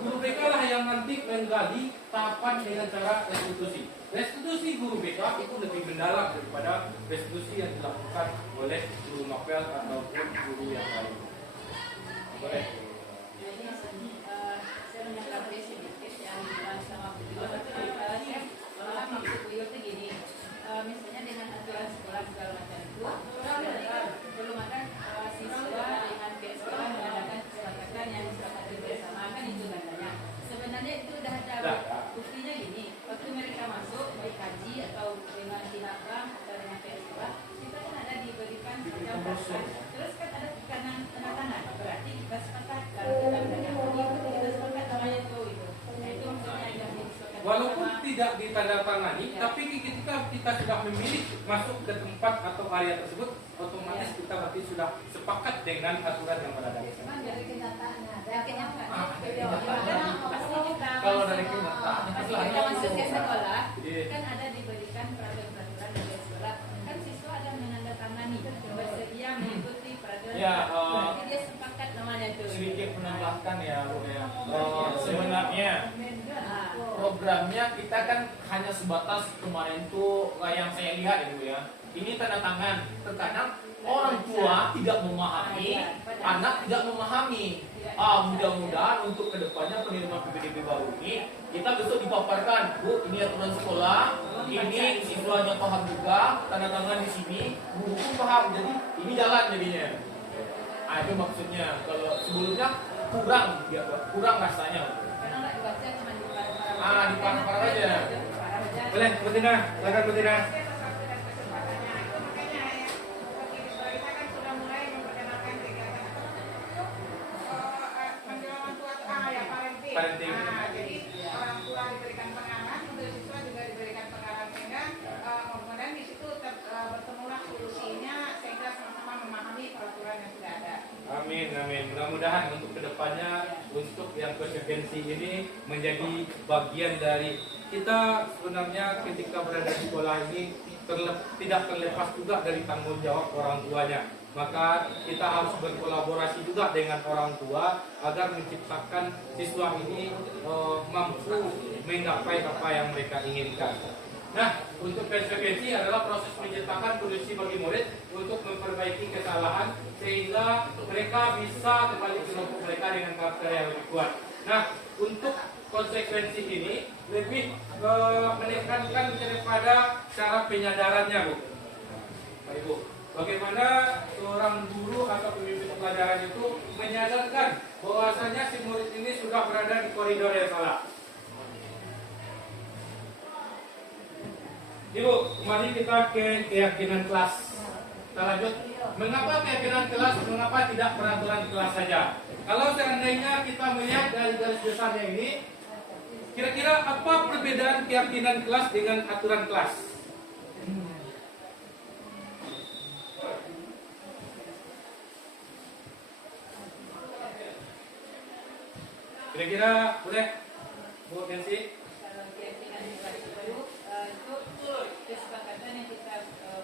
Guru BK lah yang nanti menggali tahapan dengan cara restitusi. Restitusi guru BK itu lebih mendalam daripada restitusi yang dilakukan oleh guru novel ataupun guru yang lain. Boleh. Jadi saya menanggapi sedikit yang dibahas sama Bu Tio. Saya malah maksud Bu Tio itu gini, misalnya dengan aturan sekolah segala macam itu belum ada siswa dengan pihak sekolah mengadakan kesepakatan yang disepakati bersama, kan itu katanya. Sebenarnya itu sudah ada buktinya gini, waktu mereka masuk baik kaji atau dengan pihak bank atau dengan pihak sekolah, kita kan ada diberikan semacam peraturan. Terus kan ada tanda tangan, berarti kita sepakat kalau kita menandatangani kita sepakat namanya itu. Nah itu maksudnya yang disepakati. Walaupun tidak ditandatangani, tapi ketika kita sudah memilih masuk ke tempat atau area tersebut, otomatis kita berarti sudah sepakat dengan aturan yang berada di sana. Dari kenyataannya, Dari kenyataan. Kalau dari kenyataan, Pas kita masuk ke sekolah, kan ada diberikan peraturan-peraturan dari sekolah. Kan siswa ada menandatangani, bersedia mengikuti peraturan. Ya, Berarti dia sepakat namanya itu. sedikit menambahkan ya Bu ya. Sebenarnya Ah, programnya kita kan hanya sebatas kemarin tuh yang saya lihat ya Bu ya. Ini tanda tangan. Terkadang orang tua tidak memahami, anak tidak memahami. Mudah-mudahan untuk kedepannya penerimaan PPDB baru ini kita besok dipaparkan, Bu, ini aturan sekolah, ini siswanya paham juga, tanda tangan di sini, guru pun paham, jadi ini jalan jadinya. Itu maksudnya. Kalau sebelumnya kurang rasanya. karena nggak dibaca cuma di parah-parah. Di parah-parah aja. Boleh, Bu Tina, silakan Bu Tina. Parenting. Jadi orang tua diberikan pengarahan, untuk siswa juga diberikan pengarahan sehingga kemudian di situ bertemulah solusinya sehingga sama-sama memahami peraturan yang sudah ada. Amin, amin. Mudah-mudahan untuk kedepannya untuk yang konsekuensi ini menjadi bagian dari kita. Sebenarnya ketika berada di sekolah ini tidak terlepas juga dari tanggung jawab orang tuanya. Maka kita harus berkolaborasi juga dengan orang tua agar menciptakan siswa ini mampu menggapai apa yang mereka inginkan. Nah, untuk konsekuensi adalah proses menciptakan kondisi bagi murid untuk memperbaiki kesalahan sehingga mereka bisa kembali ke kelompok mereka dengan karakter yang lebih kuat. Nah, untuk konsekuensi ini lebih menekankan daripada cara penyadarannya, Bu. Pak Ibu, bagaimana seorang guru atau pemimpin pelajaran itu menyadarkan bahwasanya si murid ini sudah berada di koridor yang salah. Ibu, kembali kita ke keyakinan kelas. Kita lanjut. Mengapa keyakinan kelas? Mengapa tidak peraturan kelas saja? Kalau seandainya kita melihat dari garis besarnya ini, kira-kira apa perbedaan keyakinan kelas dengan aturan kelas? Kira-kira boleh, Bu Nancy? Kalau keyakinan kelas itu kesepakatan yang kita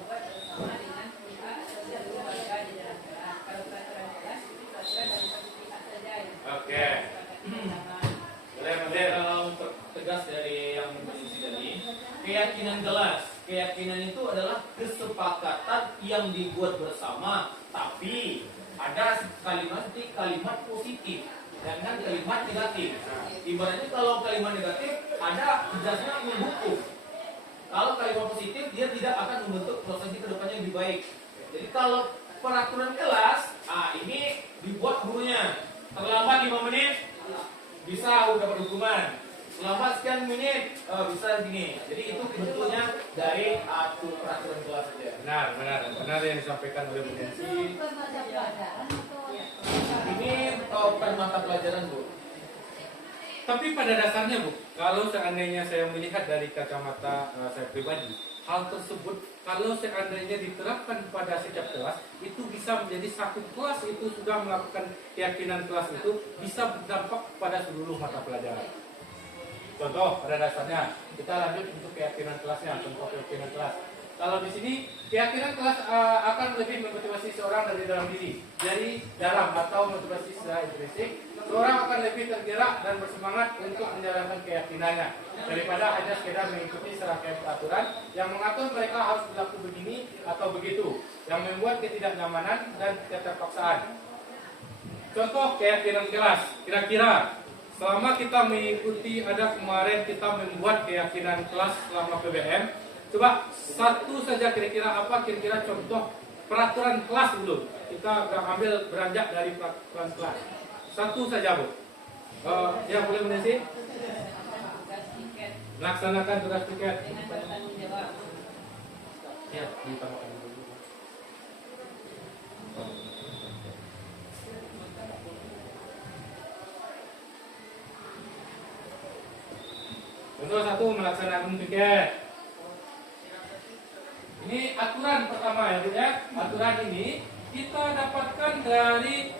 buat bersama dengan pihak seluruh warga di dalam kelas. Kalau peraturan kelas itu peraturan dari satu pihak saja. Oke. Boleh. Untuk tegas dari yang berisi tadi, keyakinan kelas. Keyakinan itu adalah kesepakatan yang dibuat bersama, tapi ada kalimat positif dan kalimat negatif. Ibaratnya kalau kalimat negatif ada jelasnya menghukum. Kalau kalimat positif dia tidak akan membentuk proses ke depannya lebih baik. Jadi kalau peraturan kelas, ini dibuat gurunya terlambat 5 menit bisa dapat hukuman. Selama sekian menit bisa gini. Jadi itu bentuknya dari peraturan kelas saja. Benar yang disampaikan oleh Bu Nancy. Ini per mata pelajaran, Bu. Tapi pada dasarnya, Bu, kalau seandainya saya melihat dari kacamata saya pribadi, hal tersebut kalau seandainya diterapkan pada setiap kelas, itu bisa menjadi satu kelas itu sudah melakukan keyakinan kelas itu bisa berdampak pada seluruh mata pelajaran. Contoh pada dasarnya, kita lanjut untuk keyakinan kelasnya, contoh keyakinan kelas. Kalau di sini keyakinan kelas akan lebih memotivasi seorang dari dalam diri. Dari dalam atau motivasi secara intrinsik, seorang akan lebih tergerak dan bersemangat untuk menjalankan keyakinannya daripada hanya sekedar mengikuti serangkaian peraturan yang mengatur mereka harus berlaku begini atau begitu, yang membuat ketidaknyamanan dan keterpaksaan. Contoh keyakinan kelas, kira-kira selama kita mengikuti ada kemarin kita membuat keyakinan kelas selama PBM. Coba satu saja kira-kira apa kira-kira contoh peraturan kelas dulu. Kita ambil beranjak dari peraturan kelas. Satu saja Bu. Yang boleh menesi? Melaksanakan tugas piket. Ya, ditambahkan dulu. Contoh satu melaksanakan piket. Ini aturan pertama ya, aturan ini kita dapatkan dari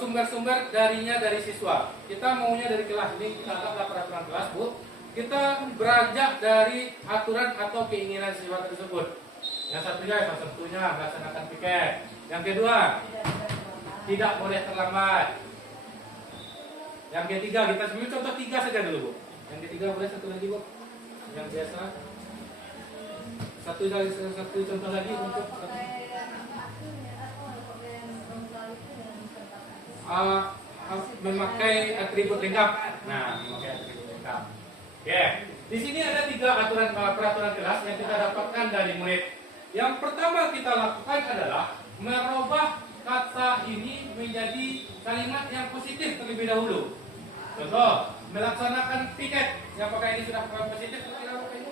sumber-sumber darinya dari siswa. Kita maunya dari kelas ini, kita anggaplah peraturan kelas Bu. Kita beranjak dari aturan atau keinginan siswa tersebut. Yang satunya melaksanakan piket. Yang kedua, tidak boleh terlambat. Yang ketiga, kita sebut contoh 3 saja dulu Bu. Yang ketiga boleh satu lagi Bu. Yang biasa. Satu contoh lagi untuk memakai atribut lengkap. Nah, memakai atribut lengkap. Oke. Di sini ada 3 aturan peraturan kelas yang kita dapatkan dari murid. Yang pertama kita lakukan adalah merubah kata ini menjadi kalimat yang positif terlebih dahulu. Contoh, melaksanakan piket. Yang pakai ini sudah positif, kira-kira apa ini?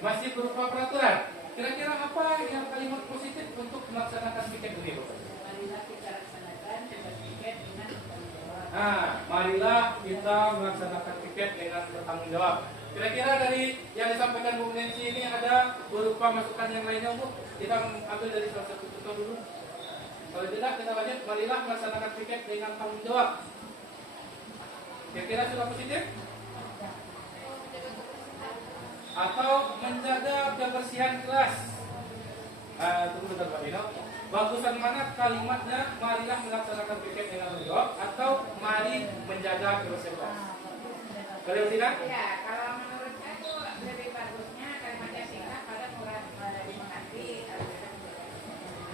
Masih berupa peraturan. Kira-kira apa yang kalimat positif untuk melaksanakan piket ini, Bapak? Marilah kita laksanakan tugas piket dengan bertanggung jawab. Marilah kita melaksanakan piket dengan bertanggung jawab. Kira-kira dari yang disampaikan Bu Nancy ini ada berupa masukan yang lainnya, Bu? Kita ambil dari salah satu contoh dulu. Kalau tidak, kita lanjut. Marilah melaksanakan piket dengan tanggung jawab. Kira-kira sudah positif? Atau menjaga kebersihan kelas. Tunggu bentar Pak Dino. Bagusan mana kalimatnya? Marilah melaksanakan piket dengan tanggung jawab atau mari menjaga kebersihan kelas. Kalian tidak? Ya, kalau menurut saya itu lebih bagusnya kalimatnya singkat pada murah dimengerti.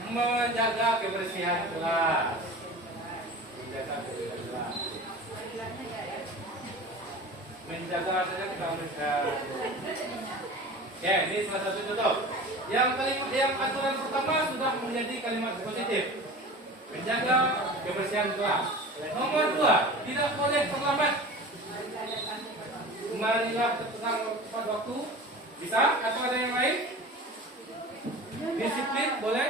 Menjaga kebersihan kelas. Menjaga kebersihan kelas. Menjaga saja kita menjaga. Ya, ini salah satu contoh. Yang aturan pertama sudah menjadi kalimat positif. Menjaga kebersihan kelas. Nomor 2, tidak boleh terlambat. Marilah tepat waktu. Bisa? Atau ada yang lain? Disiplin boleh?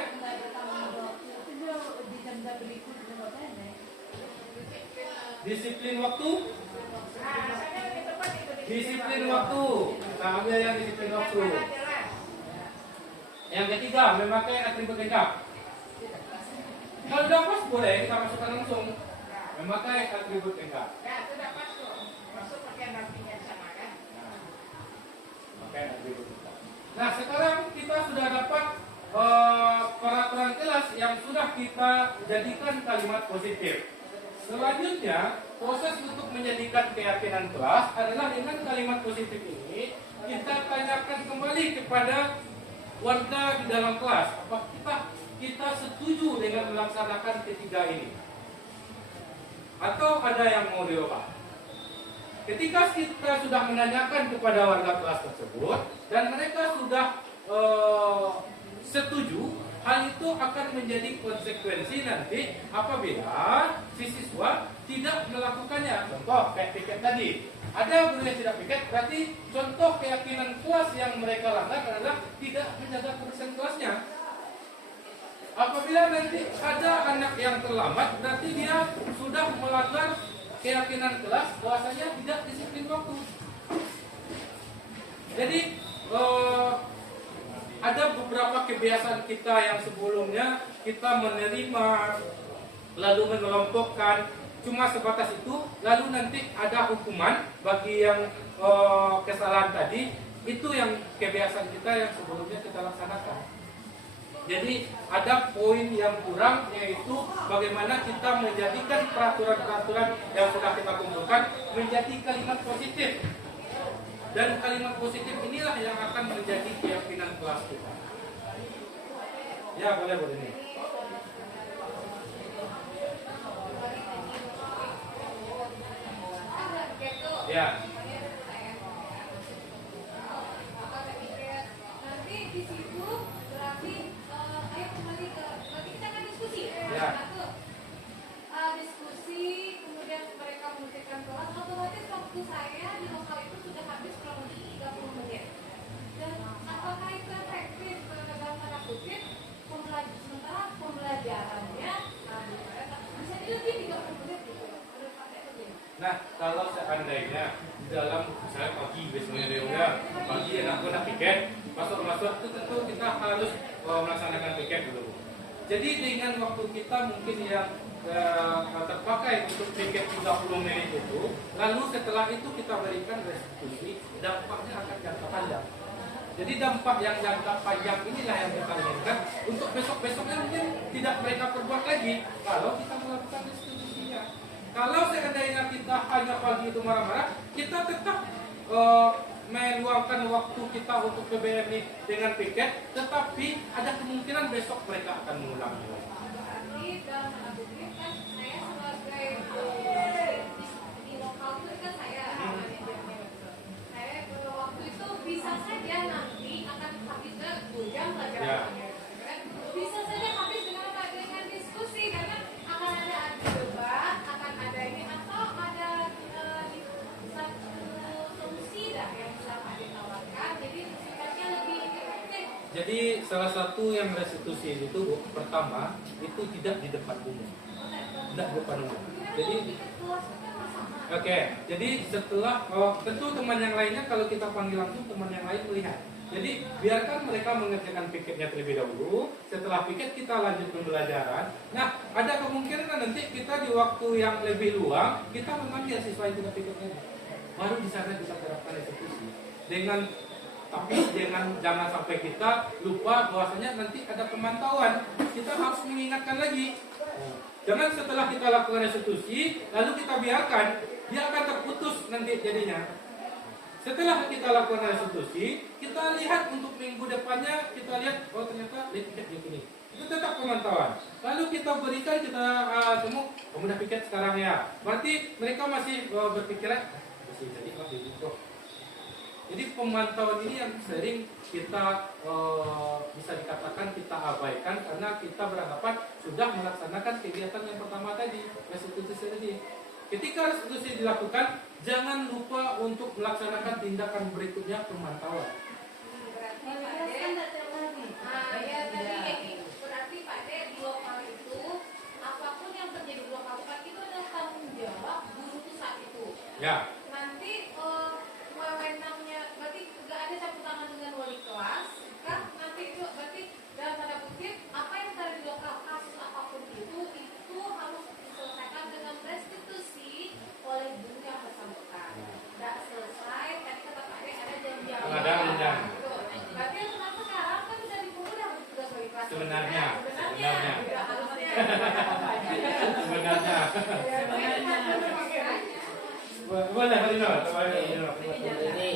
Disiplin waktu. Disiplin waktu. Kita ambil yang disiplin waktu. Yang ketiga, memakai atribut lengkap. Kalau sudah pas boleh kita masukkan langsung. Memakai atribut lengkap. Ya, sudah pas tuh. Masuk pakaian rapinya sama kan? Memakai atribut lengkap. Nah, sekarang kita sudah dapat peraturan kelas yang sudah kita jadikan kalimat positif. Selanjutnya, proses untuk menjadikan keyakinan kelas adalah dengan kalimat positif ini kita tanyakan kembali kepada warga di dalam kelas, apakah kita setuju dengan melaksanakan ketiga ini atau ada yang mau dirubah. Ketika kita sudah menanyakan kepada warga kelas tersebut dan mereka sudah setuju, hal itu akan menjadi konsekuensi nanti apabila si siswa tidak melakukannya. Contoh kayak piket tadi, ada guru yang tidak piket, berarti contoh keyakinan kelas yang mereka langgar adalah tidak menjaga kebersihan kelasnya. Apabila nanti ada anak yang terlambat, berarti dia sudah melanggar keyakinan kelas bahwasanya tidak disiplin waktu. Jadi ada beberapa kebiasaan kita yang sebelumnya kita menerima lalu mengelompokkan cuma sebatas itu, lalu nanti ada hukuman bagi yang kesalahan tadi. Itu yang kebiasaan kita yang sebelumnya kita laksanakan. Jadi ada poin yang kurang, yaitu bagaimana kita menjadikan peraturan-peraturan yang sudah kita kumpulkan menjadi kalimat positif. Dan kalimat positif inilah yang akan menjadi keyakinan kelas kita. Ya, boleh nih. Ya. Nanti di situ berarti ayo kembali ke berarti kita kan diskusi. Ya. Diskusi kemudian mereka memberikan kelas otomatis waktu saya di lokal itu sudah habis kurang lebih 30 menit. Dan apakah itu efektif dalam tanda kutip sementara pembelajarannya bisa lebih 30 menit gitu. Nah, kalau seandainya di dalam misalnya pagi besoknya dia udah pagi anak piket masuk itu tentu kita harus melaksanakan piket dulu. Jadi dengan waktu kita mungkin yang terpakai untuk piket 30 menit itu, lalu setelah itu kita berikan restitusi, dampaknya akan jangka panjang. Jadi dampak yang jangka panjang inilah yang kita inginkan untuk besok-besoknya mungkin tidak mereka perbuat lagi kalau kita melakukan restitusinya. Kalau seandainya kita hanya pagi itu marah-marah, kita tetap meluangkan waktu kita untuk PBMI dengan piket, tetapi ada kemungkinan besok mereka akan mengulangi. Berarti dalam tanda kutip kan saya sebagai di lokal itu kan saya manajernya. Saya waktu itu bisa saja nanti akan habis 2 jam pelajarannya. Bisa saja habis dengan diskusi karena akan ada debat, akan ada ini atau ada satu solusi dah yang bisa Pak ditawarkan. Jadi sifatnya lebih efektif. Jadi salah satu yang restitusi itu pertama itu tidak di depan umum, tidak di depan umum. Jadi oke, jadi setelah tentu teman yang lainnya kalau kita panggil langsung teman yang lain melihat. Jadi biarkan mereka mengerjakan piketnya terlebih dahulu. Setelah piket kita lanjut pembelajaran. Nah, ada kemungkinan nanti kita di waktu yang lebih luang kita memanggil siswa yang tidak piketnya. Baru di sana kita terapkan restitusi. Tapi jangan sampai kita lupa bahwasanya nanti ada pemantauan. Kita harus mengingatkan lagi. Jangan setelah kita lakukan restitusi lalu kita biarkan, dia akan terputus nanti jadinya. Setelah kita lakukan restitusi, kita lihat untuk minggu depannya, kita lihat oh ternyata piket begini. Itu tetap pemantauan. Lalu kita berikan semua, kamu udah piket sekarang ya. Berarti mereka masih berpikiran masih jadi kok. Jadi pemantauan ini yang sering kita bisa dikatakan kita abaikan karena kita beranggapan sudah melaksanakan kegiatan yang pertama tadi, restitusi tadi. Ketika restitusi dilakukan, jangan lupa untuk melaksanakan tindakan berikutnya, pemantauan. Berarti Pak berarti Pak De di lokal itu apapun yang terjadi di lokal itu adalah tanggung jawab guru pusat itu. Ya. Nanti wewenangnya berarti nggak ada campur tangan dengan wali kelas kan? Nanti itu berarti dalam tanda kutip apa yang terjadi di lokal kasus apapun itu harus diselesaikan dengan restitusi oleh guru yang bersangkutan. Tidak selesai tadi kata Pak De ada janji awal. Ada janji. Berarti yang sekarang kan sudah dikumpul yang bertugas wali kelas. Sebenarnya. Tidak harusnya. Sebenarnya. Boleh, Marino. Ini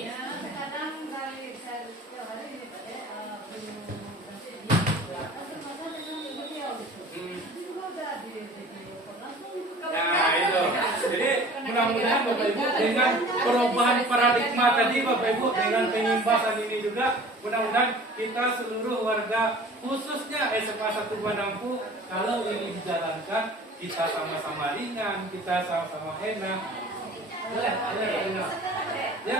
Nah itu, jadi mudah-mudahan Bapak Ibu dengan perubahan paradigma tadi Bapak Ibu dengan pengimbasan ini juga mudah-mudahan kita seluruh warga khususnya SMA 1 Bandangku kalau ini dijalankan kita sama-sama ringan, kita sama-sama enak. Boleh, ya.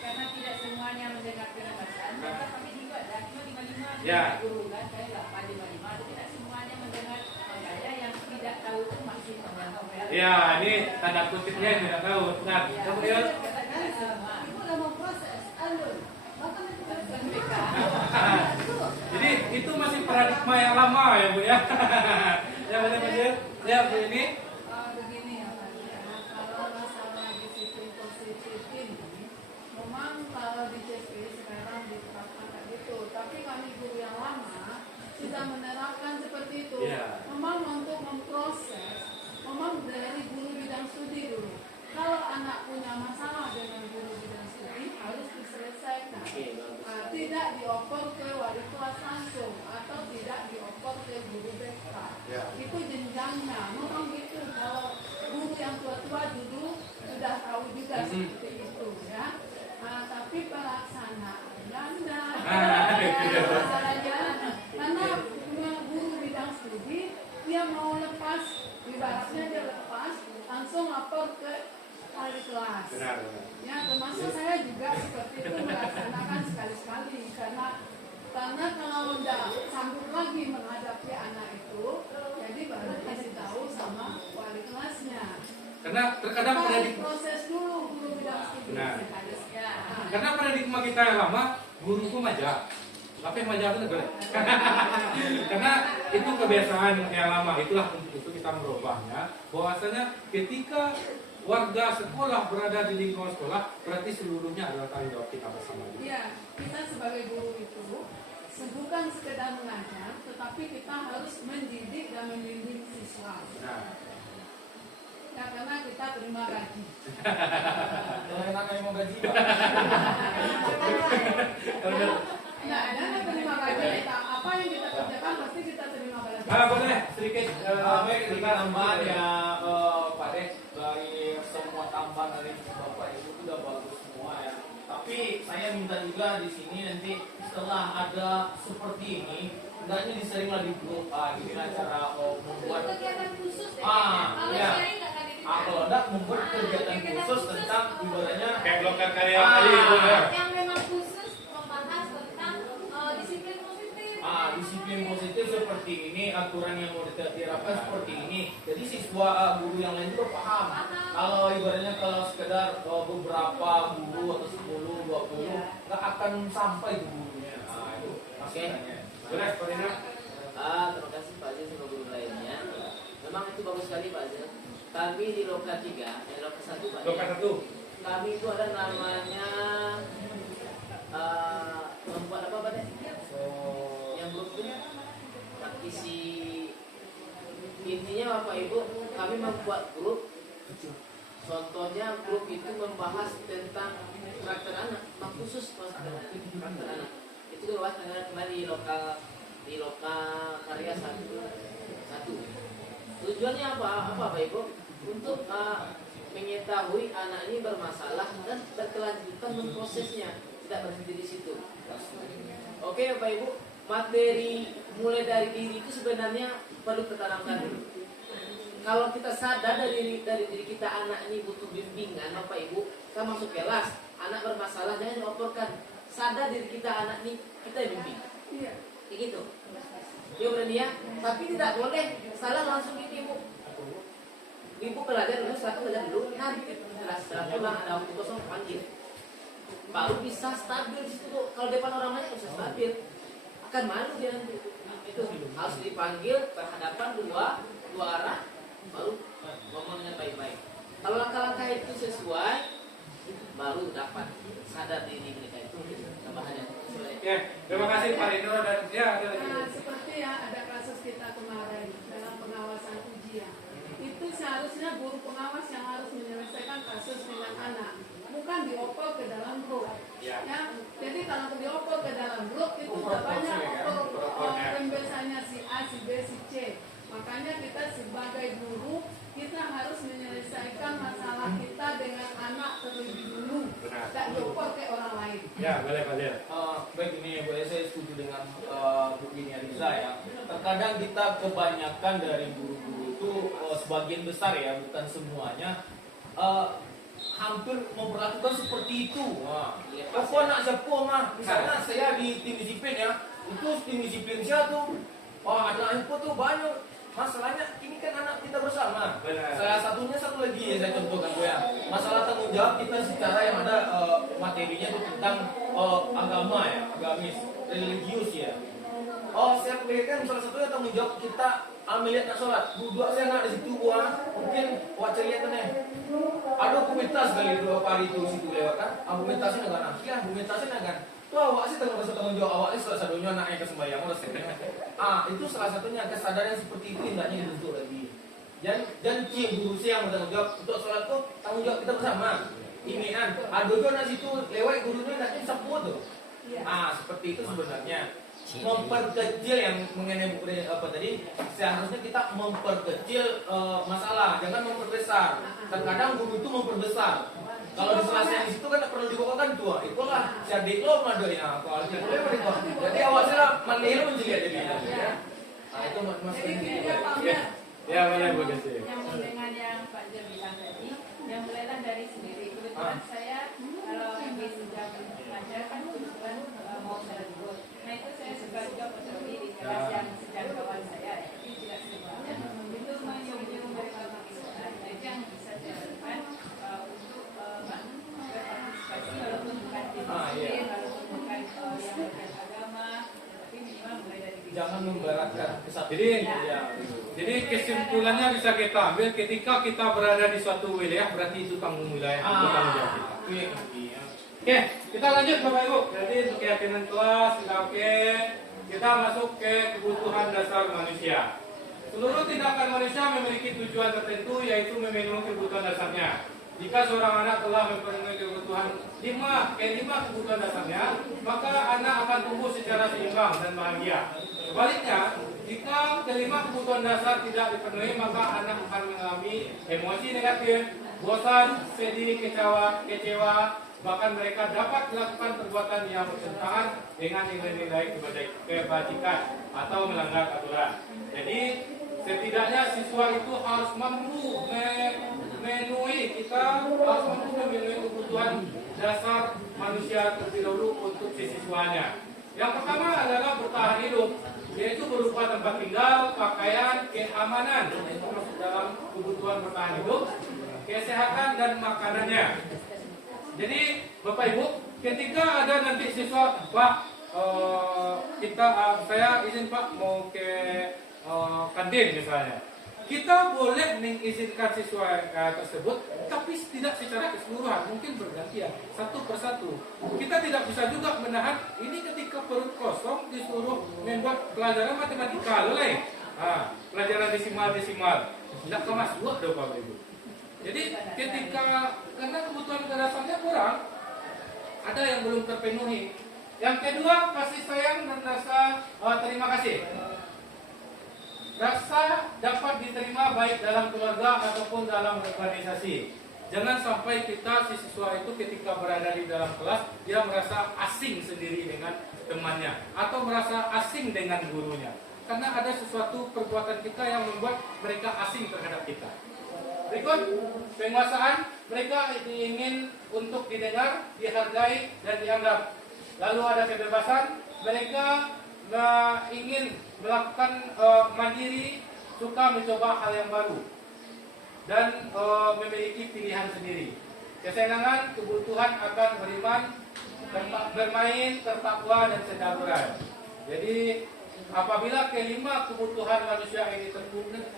Karena tidak semuanya mendengar penjelasan, maka kami juga ada cuma 55 Ya. guru kan, saya 855, tidak semuanya mendengar. Saya yang tidak tahu itu masih mendengar. Ya, ini tanda kutipnya yang tidak tahu. Nah, kemudian jadi itu masih paradigma yang lama ya Bu ya. Ya boleh lanjut. Ya Bu ini. Begini ya Pak, kalau masalah disiplin positif ini memang kalau di CSP sekarang diterapkan kayak gitu, tapi kami guru yang lama sudah menerapkan seperti itu. Iya. Memang untuk memproses, memang dari guru bidang studi dulu. Kalau anak punya masalah dengan guru bidang studi harus diselesaikan. Oke, bagus. Tidak dioper ke wali kelas langsung atau tidak dioper ke guru BK. Ya. Itu jenjangnya. Memang gitu. Kalau guru yang tua-tua dulu sudah tahu juga seperti itu ya. Tapi pelaksanaannya enggak. Masalahnya karena punya guru bidang studi dia mau lepas, ibaratnya dia lepas langsung lapor ke wali kelas. Benar. Ya, termasuk saya juga seperti itu melaksanakan sekali-sekali karena kalau tidak sanggup lagi menghadapi anak itu, jadi baru kasih tahu sama wali kelasnya. Karena terkadang Kita paradigma, proses dulu guru bidang studi. Benar. Ya. karena paradigma kita yang lama, guru itu majak. Apa yang majak itu boleh? Karena itu kebiasaan yang lama. Itulah untuk itu kita merubahnya. Bahwasanya ketika warga sekolah berada di lingkungan sekolah, berarti seluruhnya adalah tanggung jawab kita bersama. Iya, kita sebagai guru itu bukan sekedar mengajar, tetapi kita harus mendidik dan membimbing siswa. Nah, Ya, karena kita terima gaji. Kalau enak yang mau gaji, Pak. Nah, dan terima gaji kita. Apa yang kita kerjakan pasti kita terima gaji. boleh sedikit Baik, kita tambahan ya Pak Dek, dari semua tambahan dari Bapak Ibu sudah bagus semua ya. Tapi saya minta juga di sini nanti setelah ada seperti ini, hendaknya diseringlah di grup gimana cara membuat Kegiatan khusus deh. Kalau ya. kalau enggak membuat kegiatan khusus tentang ibaratnya kayak loker karya tadi itu ya. Yang memang khusus membahas tentang disiplin positif. Disiplin positif seperti ini, aturan yang mau diterapkan seperti ini. Jadi siswa guru yang lain juga paham. Kalau ibaratnya kalau sekedar beberapa guru atau 10, 20 nggak akan sampai ke gurunya. Itu maksudnya. Boleh, Pak Dina? Terima kasih Pak Azil sama guru lainnya. Memang itu bagus sekali Pak Azil. Kami di Loka 3, Loka 1 Pak. Loker satu. Kami itu ada namanya membuat apa Pak? Yang grup itu praktisi. Intinya Bapak Ibu, kami membuat grup. Contohnya grup itu membahas tentang karakter anak, khusus karakter anak. Itu dibahas kemarin di loka karya satu. Tujuannya apa Bapak Ibu? Untuk mengetahui anak ini bermasalah dan berkelanjutan memprosesnya, tidak berhenti di situ. Oke Bapak Ibu, materi mulai dari diri itu sebenarnya perlu ditanamkan dulu. Kalau kita sadar dari diri kita anak ini butuh bimbingan Bapak Ibu, kita masuk kelas, anak bermasalah jangan dioporkan. Sadar diri kita anak ini kita yang bimbing. Iya. Kayak gitu. Ya berani ya, tapi tidak boleh salah langsung gitu Ibu. Ibu belajar dulu, satu belajar dulu, nanti setelah pulang ada waktu kosong panggil. Baru bisa stabil di situ. Kalau depan orang banyak bisa stabil. Akan malu dia nanti. Itu harus dipanggil berhadapan dua arah, baru ngomong dengan baik-baik. Kalau langkah-langkah itu sesuai, baru dapat sadar diri mereka itu tambahannya. Oke, terima kasih Pak Rino dan ya ada lagi. Seperti ya ada kasus kita kemarin dalam pengawasan ujian. Itu seharusnya guru pengawas yang harus menyelesaikan kasus dengan anak, bukan dioper ke dalam grup. Ya. Ya, jadi kalau dioper ke dalam grup itu udah banyak rembesannya si A, si B, si C. Makanya kita sebagai guru kita harus menyelesaikan masalah kita dengan anak terlebih dulu, tidak dioper ke orang lain. Ya, boleh Pak Del. Baik, ini boleh saya setuju dengan Bu Gini Ariza ya. Terkadang kita kebanyakan dari guru-guru itu sebagian besar ya, bukan semuanya, hampir memperlakukan seperti itu. Aku anak siapa mah? Misalnya saya di tim disiplin ya, itu tim disiplin saya tuh, anak aku tuh banyak. Masalahnya ini kan anak kita bersama. Benar. Salah satunya satu lagi ya saya contohkan gue ya. Masalah tanggung jawab kita secara yang ada materinya itu tentang agama ya, agamis, religius ya. Saya kan salah satunya tanggung jawab kita ambil nak sholat. Duduk saya nak di situ mungkin wajah lihat nih. Ada komunitas kali dua hari itu situ lewat kan. Komunitasnya dengan anak, ya komunitasnya dengan. Tuh awak sih tanggung jawab awak sih salah satunya anaknya ke sembahyang itu salah satunya kesadaran seperti itu hendaknya dibentuk lagi. Dan guru sih yang bertanggung jawab untuk sholat tuh tanggung jawab kita bersama. Ini kan, ada juga situ lewat gurunya hendaknya sapu tuh. Seperti itu sebenarnya. Memperkecil yang mengenai apa tadi, seharusnya kita memperkecil masalah, jangan memperbesar. Terkadang guru itu memperbesar. Kalau di selesai di situ kan perlu dibawakan tua, itulah jadi lo madu ya. Kalau boleh mereka. Jadi awalnya mandiri menjadi ya. Itu mas ini. Ya boleh begitu. Yang dengan yang Pak Jo bilang tadi, yang mulailah dari sendiri. Kebetulan saya kalau di sejak belajar kan kebetulan mau tersebut. Nah itu saya suka juga patroli di kelas yang sejak kawan saya, tapi tidak semuanya. Itu menyuruh mereka mengisahkan. Nah itu yang bisa saya lakukan untuk berpartisipasi walaupun bukan di masjid, walaupun bukan yang beragama, tapi minimal mulai dari Jangan memberatkan kesatuan. Jadi kesimpulannya bisa kita ambil ketika kita berada di suatu wilayah, berarti itu tanggung wilayah, itu tanggung jawab kita. Oke, kita lanjut Bapak Ibu. Jadi untuk keyakinan kelas sudah oke. Kita masuk ke kebutuhan dasar manusia. Seluruh tindakan manusia memiliki tujuan tertentu, yaitu memenuhi kebutuhan dasarnya. Jika seorang anak telah memenuhi kebutuhan 5 kebutuhan dasarnya, maka anak akan tumbuh secara seimbang dan bahagia. Sebaliknya, jika kelima kebutuhan dasar tidak dipenuhi, maka anak akan mengalami emosi negatif, bosan, sedih, kecewa, bahkan mereka dapat melakukan perbuatan yang bertentangan dengan nilai-nilai kebajikan atau melanggar aturan. Jadi, setidaknya siswa itu harus mampu memenuhi kebutuhan dasar manusia terlebih dahulu untuk siswanya. Yang pertama adalah bertahan hidup, yaitu berupa tempat tinggal, pakaian, keamanan, itu masuk dalam kebutuhan bertahan hidup, kesehatan dan makanannya. Jadi Bapak Ibu, ketika ada nanti siswa, Pak, saya izin Pak mau ke kantin misalnya, kita boleh mengizinkan siswa tersebut, tapi tidak secara keseluruhan, mungkin bergantian satu persatu. Kita tidak bisa juga menahan ini ketika perut kosong disuruh membuat pelajaran matematika, boleh? Pelajaran desimal, tidak kemas dua dong Bapak Ibu. Jadi ketika karena kebutuhan dasarnya kurang, ada yang belum terpenuhi. Yang kedua, kasih sayang dan rasa terima kasih. Rasa dapat diterima baik dalam keluarga ataupun dalam organisasi. Jangan sampai kita siswa itu ketika berada di dalam kelas dia merasa asing sendiri dengan temannya atau merasa asing dengan gurunya. Karena ada sesuatu perbuatan kita yang membuat mereka asing terhadap kita. Berikut, penguasaan, mereka ingin untuk didengar, dihargai, dan dianggap. Lalu ada kebebasan, mereka ingin melakukan mandiri, suka mencoba hal yang baru, dan memiliki pilihan sendiri. Kesenangan, kebutuhan akan beriman, bermain, tertakwa, dan sedekah. Jadi, apabila kelima kebutuhan manusia ini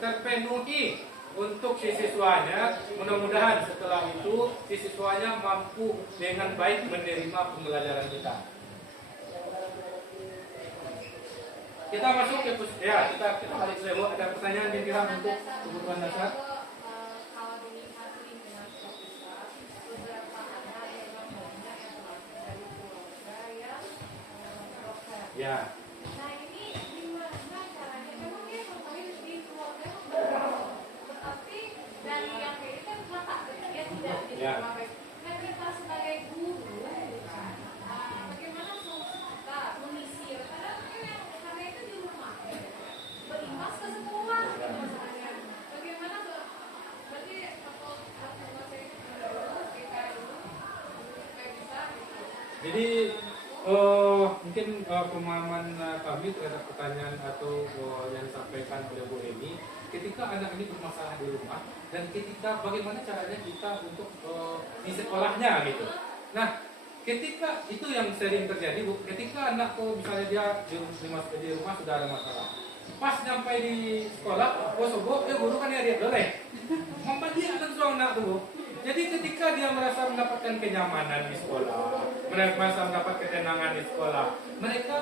terpenuhi untuk si siswanya, mudah-mudahan setelah itu si siswanya mampu dengan baik menerima pembelajaran kita. Kita masuk ke kita balik dulu. Ada pertanyaan kira-kira untuk kebutuhan dasar? Kalau dilihat dengan besar, beberapa anak yang banyak yang lahir dari keluarga yang dokter. Ya. Nah ini gimana caranya? Memang dia bermain di keluarga yang berbeda. Tetapi dari yang kayak itu kan mata dia tidak diterima baik. Nah kita sebagai guru, bagaimana solusi kita mengisi? Karena itu di rumah berimbas ke sekolah masalahnya. Bagaimana berarti atau kita bisa Jadi mungkin pemahaman kami terhadap pertanyaan atau yang disampaikan oleh Bu Eni, ketika anak ini bermasalah di rumah dan ketika bagaimana caranya kita untuk di sekolahnya gitu. Nah, ketika itu yang sering terjadi Bu, ketika anakku misalnya dia di rumah sudah ada masalah, pas sampai di sekolah, sobo, guru kan ya dia boleh, mampa dia akan suruh anak tuh. Jadi ketika dia merasa mendapatkan kenyamanan di sekolah, merasa mendapat ketenangan di sekolah, mereka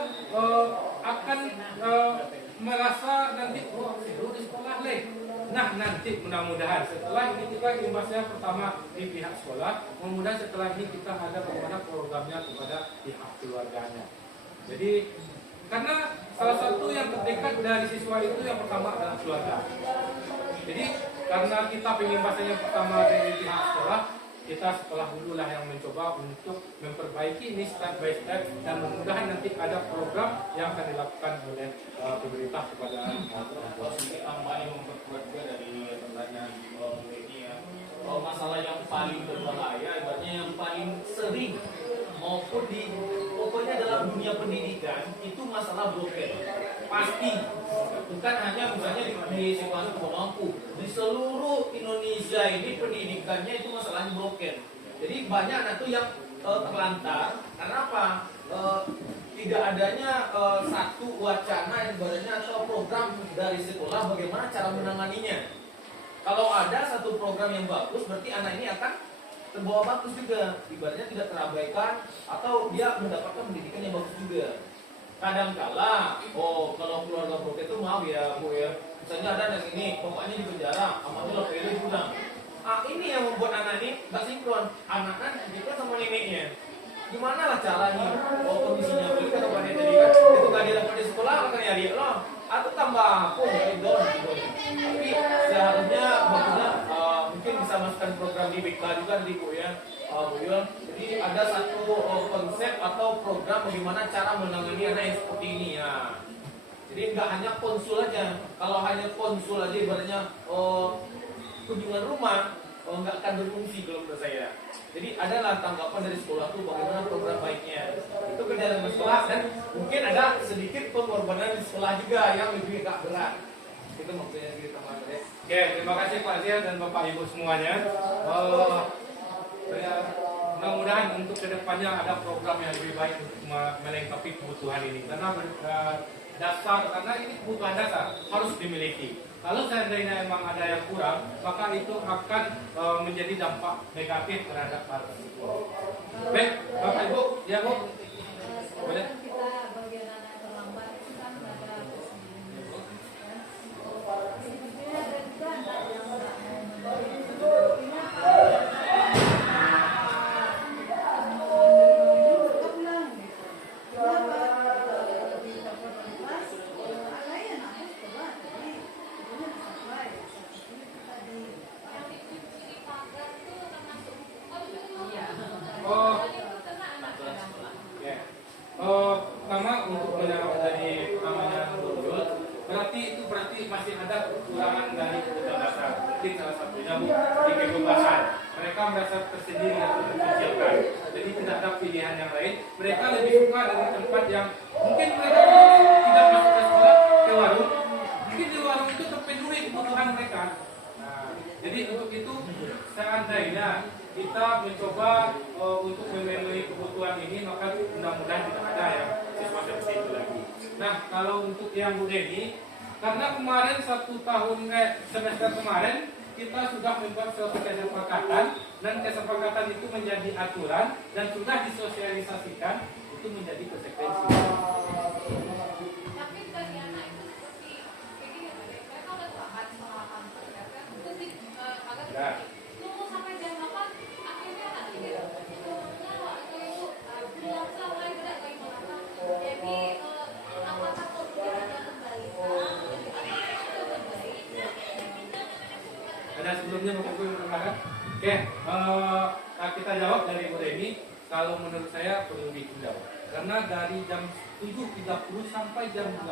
akan merasa nanti seru di sekolah leh. Nah nanti mudah-mudahan setelah ini kita imbasnya pertama di pihak sekolah, mudah-mudahan setelah ini kita ada bagaimana programnya kepada pihak keluarganya. Jadi karena salah satu yang terdekat dari siswa itu yang pertama adalah keluarga. Jadi karena kita pengimbasnya yang pertama dari pihak sekolah, kita sekolah dulu lah yang mencoba untuk memperbaiki ini step by step, dan mudah-mudahan nanti ada program yang akan dilakukan oleh pemerintah kepada Kalau sedikit tambah yang memperkuat juga dari pertanyaan ini ya, masalah yang paling berbahaya, ibaratnya yang paling sering maupun di pokoknya dalam dunia pendidikan itu masalah broken pasti, bukan hanya misalnya di sekolah mampu, di seluruh Indonesia ini pendidikannya itu masalahnya broken. Jadi banyak anak tuh yang terlantar karena apa? Tidak adanya satu wacana yang sebenarnya atau program dari sekolah bagaimana cara menanganinya. Kalau ada satu program yang bagus, berarti anak ini akan terbawa bagus juga, ibaratnya tidak terabaikan atau dia mendapatkan pendidikan yang bagus juga. Kadangkala, kalau keluarga broken itu maaf ya Bu ya, misalnya ada yang ini, bapaknya di penjara, amatnya lo pilih pulang. Ini yang membuat anak ini nggak sinkron, anak kan juga sama neneknya. Gimana lah caranya? Kondisinya beli kata Pak tadi kan, itu nggak dia dapat di sekolah, akan nyari lo, atau tambah aku dari don. Tapi seharusnya bagusnya mungkin bisa masukkan program di BK juga di Bu ya. Jadi ada satu konsep atau program bagaimana cara menangani anak yang seperti ini ya. Jadi nggak hanya konsul aja. Kalau hanya konsul aja ibaratnya kunjungan rumah nggak akan berfungsi kalau menurut saya. Jadi adalah tanggapan dari sekolah tuh bagaimana program baiknya. Itu kerja dengan sekolah dan mungkin ada sedikit pengorbanan di sekolah juga yang lebih agak berat. Itu maksudnya kita teman-teman. Oke, terima kasih Pak Zia dan Bapak Ibu semuanya. Mudah-mudahan untuk kedepannya ada program yang lebih baik untuk melengkapi kebutuhan ini. Karena karena ini kebutuhan dasar harus dimiliki. Kalau seandainya memang ada yang kurang, maka itu akan menjadi dampak negatif terhadap hal tersebut. Baik, Bapak Ibu, ya Bu, boleh. Kita bagian anak terlambat itu kan ada kesedihan. Sebetulnya ada juga anak yang nggak mau menerima. Pertama untuk menjawab dari pertanyaannya berarti masih ada kekurangan dari kebutuhan dasar. Mungkin salah satunya Bu, di kebebasan. Mereka merasa tersendiri atau terkecilkan. Jadi tidak ada pilihan yang lain. Mereka lebih suka dari tempat yang mungkin mereka tidak masuk ke sekolah, ke warung. Mungkin di warung itu terpenuhi kebutuhan mereka. Nah, jadi untuk itu seandainya kita mencoba untuk memenuhi kebutuhan ini, maka mudah-mudahan tidak ada yang siswa seperti itu lagi. Nah, kalau untuk yang Bu Deni, karena kemarin semester kemarin kita sudah membuat suatu kesepakatan, dan kesepakatan itu menjadi aturan dan sudah disosialisasikan, itu menjadi konsekuensi. Tapi bagi anak itu seperti kayak gini, mereka udah terlambat sekolah kantor, ya kan? Terus agak tunggu sampai jam 8, akhirnya anak pikir turunnya waktu itu belum sampai gerak lagi mana. Jadi apakah kondisi sudah kembali? Ada sebelumnya Bapak Ibu menambahkan? Oke, kita jawab dari Bu Deni. Kalau menurut saya perlu ditunda. Karena dari jam 7.30 sampai jam 8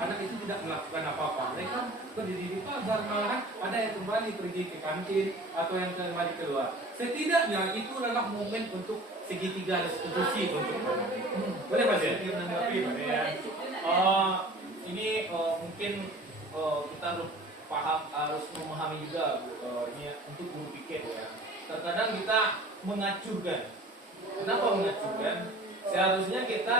anak itu tidak melakukan apa-apa. Mereka berdiri di pagar, malahan ada yang kembali pergi ke kantin atau yang kembali keluar. Setidaknya itu adalah momen untuk segitiga restitusi untuk anak. Boleh Pak ya? Menanggapi Pak ya. Ini mungkin kita harus memahami juga ini untuk guru piket ya. Terkadang kita mengacuhkan Kenapa mengajukan? Seharusnya kita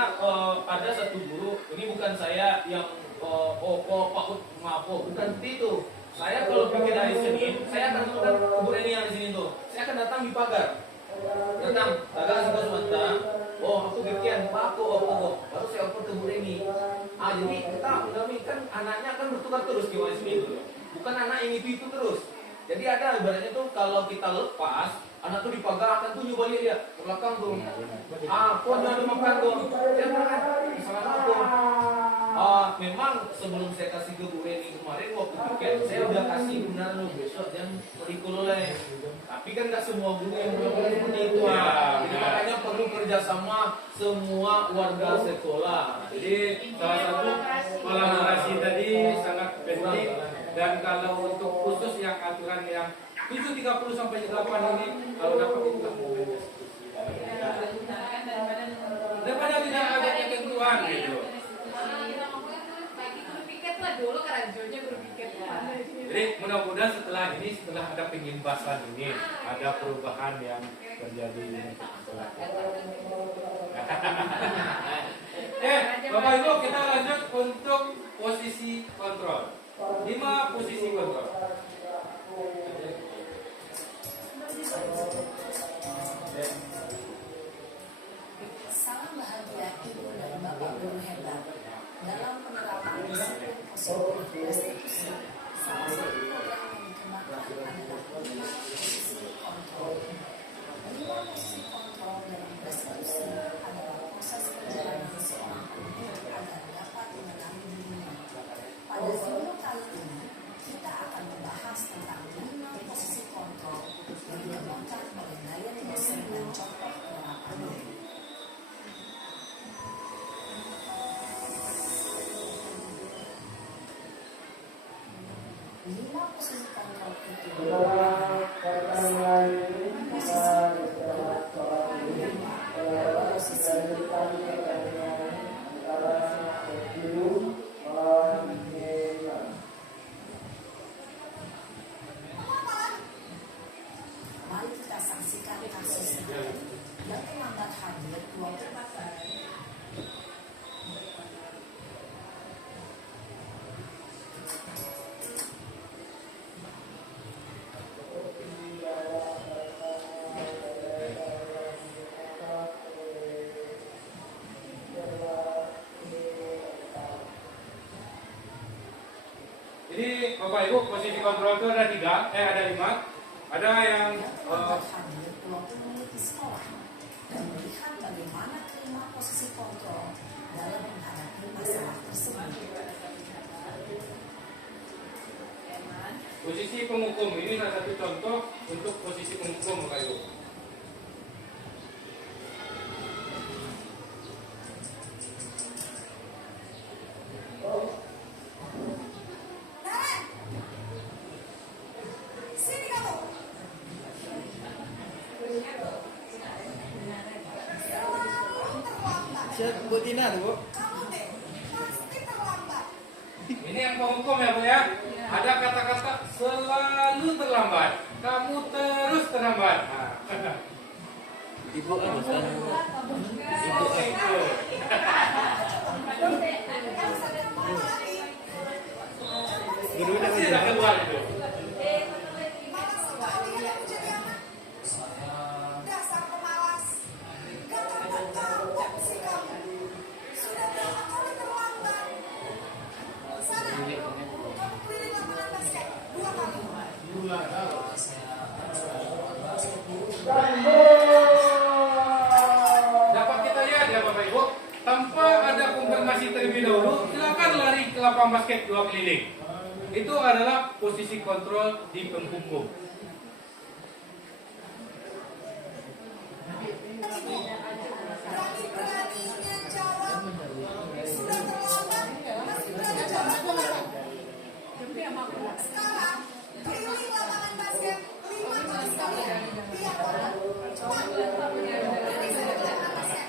ada satu guru, ini bukan saya yang pakut ngapo, bukan seperti itu. Saya kalau bikin hari Senin, saya akan temukan kubur ini yang di sini tuh. Saya akan datang di pagar. Datang, pagar sebelah sementara. Oh, aku bikin, aku, baru saya oper kubur ini. Jadi kita kan anaknya kan bertukar terus di hari Senin itu. Bukan anak yang itu terus. Jadi ada ibaratnya tuh kalau kita lepas, anak tuh di pagar akan tunjuk balik dia ke belakang tuh. Kok ada makan tuh? Dia makan, salah aku. Memang sebelum saya kasih ke Bu Reni kemarin waktu weekend, saya udah kasih benar loh besok dan merikul oleh. Tapi kan nggak semua guru yang melakukan seperti itu. Jadi makanya perlu kerjasama semua warga sekolah. Jadi salah satu kolaborasi tadi sangat penting. Dan kalau untuk khusus yang aturan yang 7.30 sampai 8 ini, kalau dapat itulah momen diskusi. Daripada tidak ada ketentuan gitu. Kita ngomongnya tuh lagi berpikir lah dulu keranjurnya berpikir. Jadi mudah-mudahan setelah ada pengimbasan ini, ada perubahan yang terjadi. Bapak Ibu, kita lanjut untuk posisi kontrol. 5 posisi kontrol. Salam bahagia Ibu dan Bapak Guru hebat. Dalam penerapan disiplin positif restitusi, salah satu program yang dikembangkan adalah 5 posisi kontrol. 5 posisi kontrol dalam restitusi adalah proses perjalanan seorang guru agar dapat mengenali dirinya. Pada video kali ini, kita akan membahas tentang 5 posisi kontrol yang dikembangkan oleh Dian dosen dan contoh penerapannya. 5 posisi kontrol itu mari kita saksikan kasusnya yang terlambat hadir 24 Jadi Bapak Ibu, posisi kontrol itu ada 5. Ada yang terlambat hadir 20 menit di sekolah dan melihat bagaimana kelima posisi kontrol dalam menghadapi masalah tersebut. posisi penghukum. Ini salah satu contoh untuk posisi penghukum, Bapak Ibu. Siap Bu Tina tuh, Bu. Ini yang penghukum ya Bu ya. Ada kata-kata selalu terlambat. Kamu terus terlambat. Nah. Ibu apa sekarang? Ibu itu. Gurunya Masih ada kedua itu. Dasar pemalas, gak terbentuk sih kamu. Sudah berapa kali terlambat? Sana, kamu keliling lapangan basket 2 kali. Dapat kita lihat ya Bapak Ibu, tanpa ada konfirmasi terlebih dahulu, silakan lari ke lapangan basket 2 keliling. Itu adalah posisi kontrol di penghukum. Berani-beraninya jawab. Sudah terlambat, masih berani jawab. Sekarang, keliling lapangan basket 15 kali. Biar orang cepat. Berani saya lapangan basket.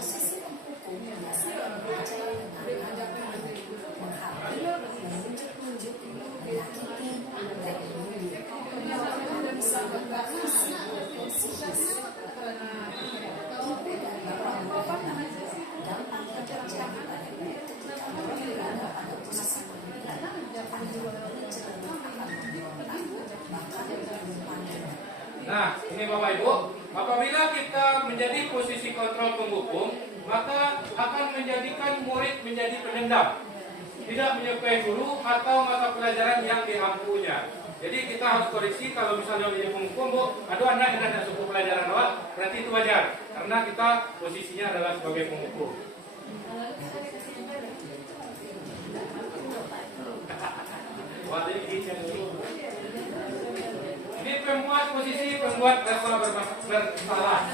Posisi penghukum biasanya berbicara dengan menghadiri, menunjuk-nunjuk Nah, ini Bapak Ibu, apabila kita menjadi posisi kontrol penghukum, maka akan menjadikan murid menjadi pendendam, tidak menyukai guru atau mata pelajaran yang diampunya. Jadi kita harus koreksi kalau misalnya menjadi penghukum, Bu, aduh anak tidak suku pelajaran awak, berarti itu wajar, karena kita posisinya adalah sebagai penghukum. Ini pembuat posisi pembuat rasa bersalah.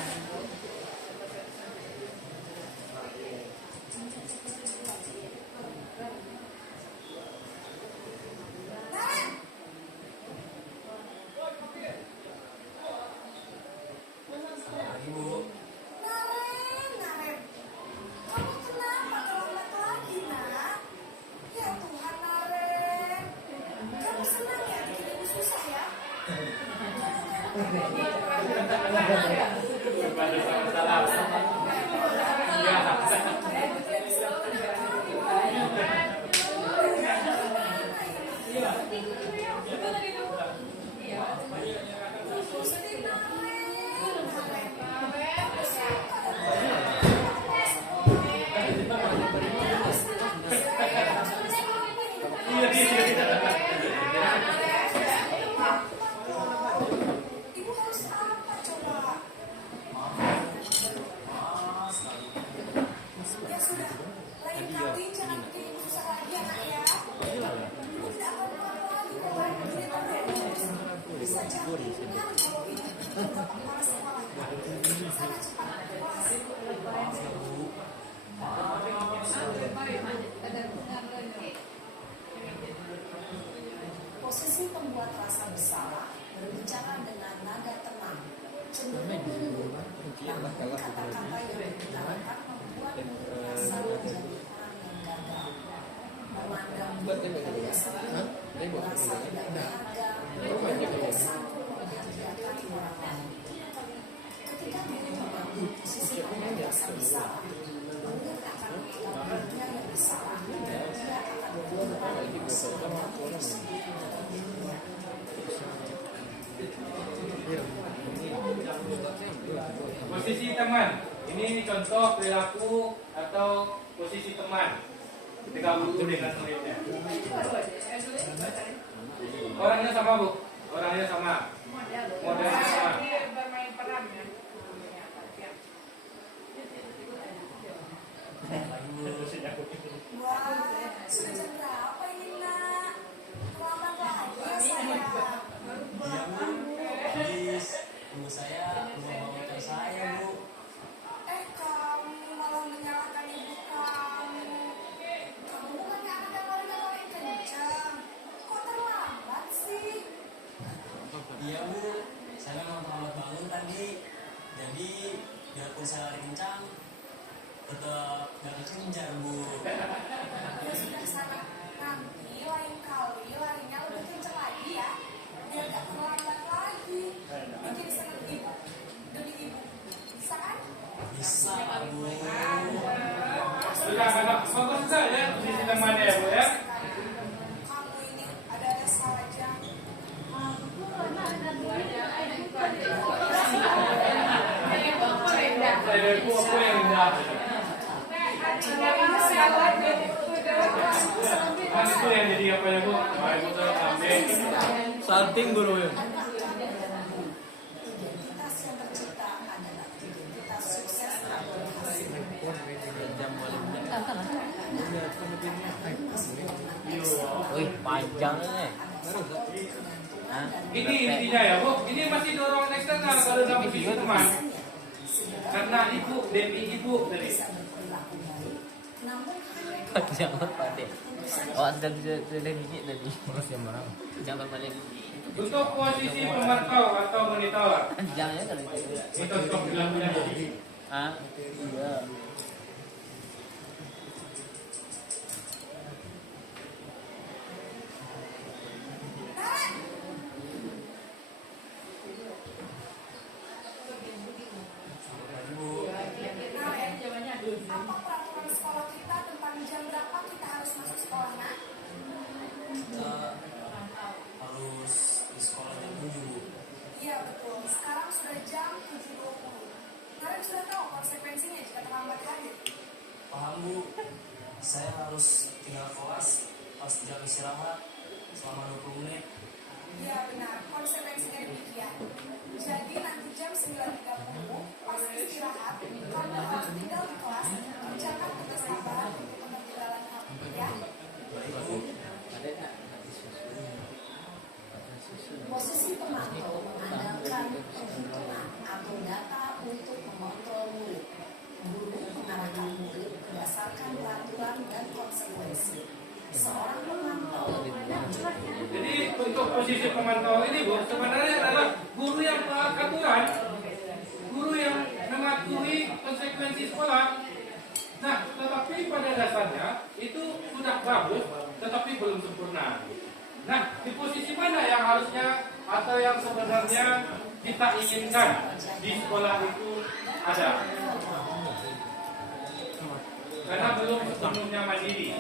Posisi pembuat rasa bersalah berbicara dengan nada tenang, cenderung namun kata-kata yang digunakan membuat merasa menjadi orang yang gagal, memandang dirinya sendiri, merasa tidak berharga, dan tidak sanggup membahagiakan orang lain. Ketika diri mengambil posisi pembuat rasa bersalah, murid akan menganggap dirinya yang bersalah, dan dia akan berubah Posisi teman. Ini contoh perilaku atau posisi teman ketika guru dengan muridnya. Orangnya sama, Bu. Orangnya sama. Modelnya sama. Bermain peran ya. Wah, sudah jam berapa ini, Nak? Terlambat lagi ya saya. Please, tunggu saya, tunggu motor saya, Bu. Kamu malah menyalahkan ibu kamu. Kamu bukannya anak yang paling kencang. Kok terlambat sih? Iya, Bu. Saya memang terlambat bangun tadi. Jadi, biarpun saya lari kencang, tetap gak kekejar, Bu. Ya sudah sana. Nanti lain kali larinya lebih kencang lagi ya. Biar gak terlambat lagi. Bikin senang ibu. Demi ibu. Bisa kan? Bisa, Bu. Sudah, fokus saja posisi temannya ya, Bu ya. Kamu ini ada saja. Saya aku yang indah. Mas itu yang jadi apa ya, Bu? Baik, Bu, sampai Salting guru ya. Identitas yang tercipta adalah identitas sukses atau berhasil. Wih, panjang ini. ini intinya ya, Bu. Ini masih dorongan eksternal kalau dalam posisi teman. Karena ibu, Dewi ibu tadi. Jangan pada. Oh, ada gigi tadi. Jangan pada gigi. Untuk posisi pemantau atau monitor, Jangan ya kalau itu. itu untuk dilakukan jadi. Ah, iya. Apa peraturan sekolah kita tentang jam berapa kita harus masuk sekolah, Nak? Kita harus di sekolah jam 7, Bu. Iya betul. Sekarang terlambat hadir. Paham Bu, saya harus tinggal kelas pas jam istirahat selama 20 menit. Ya benar, konsekuensinya demikian. Jadi nanti jam 9.30 pas istirahat, kamu harus tinggal di kelas, kerjakan tugas tambahan untuk penanggulangan kamu ya. Baik Bu. Posisi pemantau mengandalkan penghitungan atau data untuk mengontrol murid. Guru mengarahkan murid berdasarkan peraturan dan konsekuensi. Seorang pemantau Jadi untuk posisi pemantau ini Bu, sebenarnya adalah guru yang aturan, guru yang mematuhi konsekuensi sekolah. Nah, tetapi pada dasarnya itu sudah bagus, tetapi belum sempurna. Nah, di posisi mana yang harusnya atau yang sebenarnya kita inginkan di sekolah itu ada? Karena belum sepenuhnya mandiri,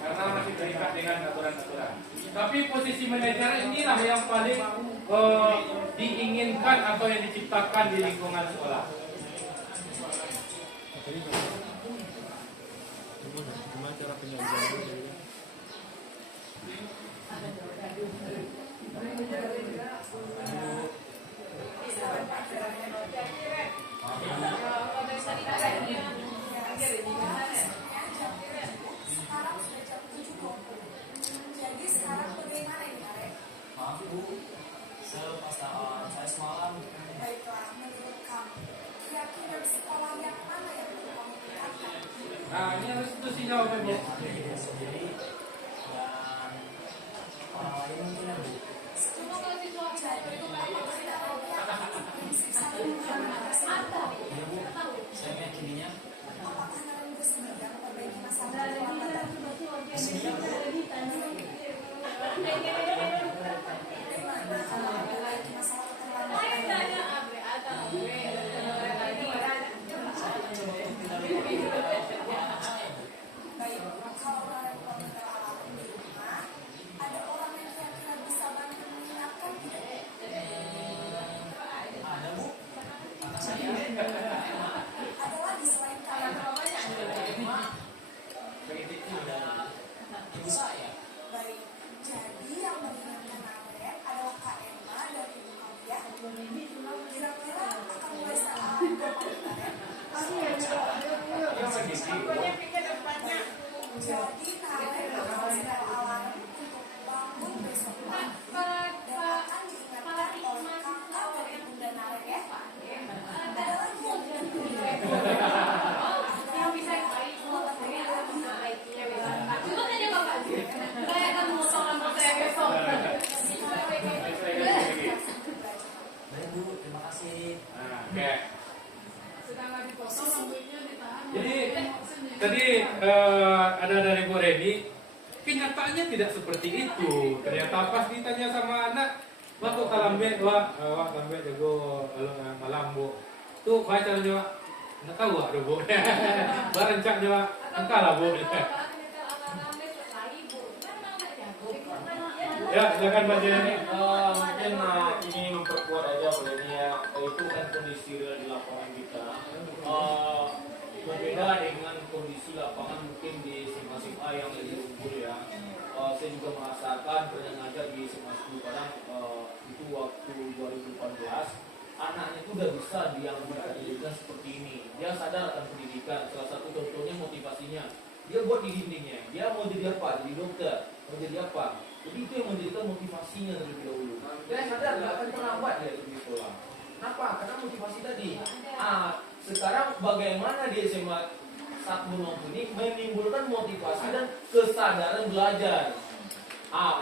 karena masih terikat dengan aturan-aturan. Tapi posisi manajer inilah yang paling diinginkan atau yang diciptakan di lingkungan sekolah. Gimana cara penyajiannya? sekarang sudah jam 7.20. Jadi sekarang bagaimana ini Arek? Maaf Bu, selepas saya semalam. Baiklah, menurut kamu, kira-kira sekolah yang mana yang perlu kamu tingkatkan? Nah, ini harus institusinya apa Bu? Diri sendiri dan orang lain mungkin ya Bu. Cuma kalau situasi itu Iya Bu, saya meyakininya. Apakah kalian bersedia memperbaiki masalah keluarga? Bersedia Bu. Bagaimana kalau memperbaiki masalah keterlambatan? Baik, kalau kalian komputer alami di rumah, ada orang yang kira-kira bisa bantu mengingatkan tidak? Ada Bu, kakak saya. Ada lagi selain kalian? Ada ibu saya. Baik, jadi yang mengingatkan Arek adalah Kak Emma dan Ibu Kavia. Kira-kira akan mulai saat jadi Arek akan setel alarm untuk bangun besok pagi dan akan diingatkan oleh kakak dan ibunda Arek ya. Ada lagi yang cuma tadi bapak saya akan motong rambut saya besok. Baik Bu, terima kasih. Nah, oke. Sedang dipotong rambutnya ditahan. Jadi tadi ada dari Bu Reni, kenyataannya tidak seperti itu. Ternyata pas ditanya sama anak, waktu kalambet, wak lambe jago malam Bu. Tuh baca juga, nggak tahu ada Bu. Barencak juga, engkau lah Bu. Ya, silakan Pak Jenny. Mungkin ini memperkuat aja boleh ya, itu kan kondisi real di lapangan kita. Berbeda dengan kondisi lapangan mungkin di SMA yang lebih unggul ya. Saya juga merasakan pernah ngajar di SMA 10 Padang, itu waktu 2018 anaknya itu udah bisa diambil pendidikan seperti ini. Dia sadar akan pendidikan. Salah satu contohnya motivasinya. Dia buat di dindingnya. Dia mau jadi apa? Jadi dokter. Mau jadi apa? Jadi itu yang menjadikan motivasinya terlebih dahulu. Dia sadar nggak akan terlambat dia di sekolah. Kenapa? Karena motivasi tadi. Sekarang bagaimana di SMA 1 ini menimbulkan motivasi dan kesadaran belajar.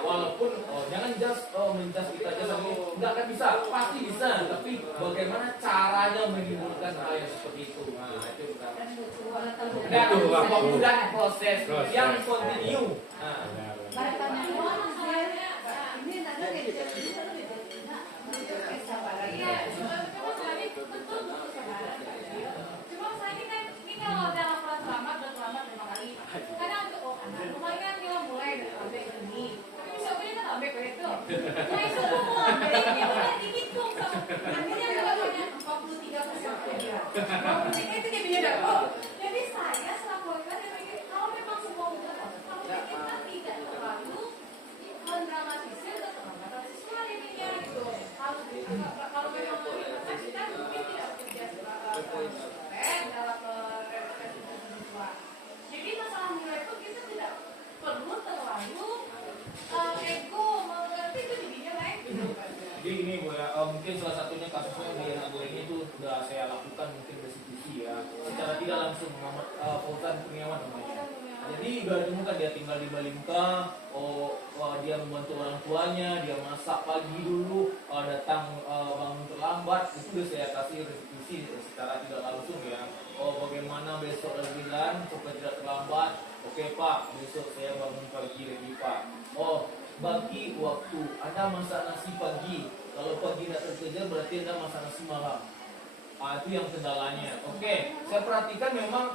Walaupun jangan menjas kita aja nggak akan bisa, pasti bisa. Tapi bagaimana caranya menimbulkan hal yang seperti itu? Nah, itu pertama. Dan memudahkan proses yang continue. Cuma saya ini kan kalau dalam kelas selamat terima kasih. Kadang anak lumayan dia mulai dari sampai ini. Tapi bisa punya kan sampai ke itu. Mulai semua dari ini mulai dihitung. Nantinya kalau banyak 43%. Itu dia Tidak, Bu. Jadi saya selaku lingkungan yang mikir, kalau memang semua udah kalau kita tidak terlalu mendramatisir keterlambatan siswa ininya gitu. Kalau memang proses kita mungkin tidak bekerja konsisten dalam representasi siswa. Jadi masalah nilai itu kita tidak perlu terlalu ego mengerti itu jadinya baik gitu. Jadi gini Bu ya, mungkin salah satunya kasusnya di anak gue ini tuh udah saya lakukan mungkin restitusi ya, secara tidak langsung Muhammad Fauzan Kurniawan namanya. Jadi udah ditemukan dia tinggal di Balimka, dia membantu orang tuanya, dia masak pagi dulu, datang bangun terlambat, itu udah saya kasih restitusi secara tidak langsung ya. Bagaimana besok lebihan supaya tidak terlambat? Oke Pak, besok saya bangun pagi lagi Pak. Bagi waktu, Anda masak nasi pagi. Kalau pagi tidak terkejar berarti Anda masak nasi malam. Itu yang kendalanya. Oke, saya perhatikan memang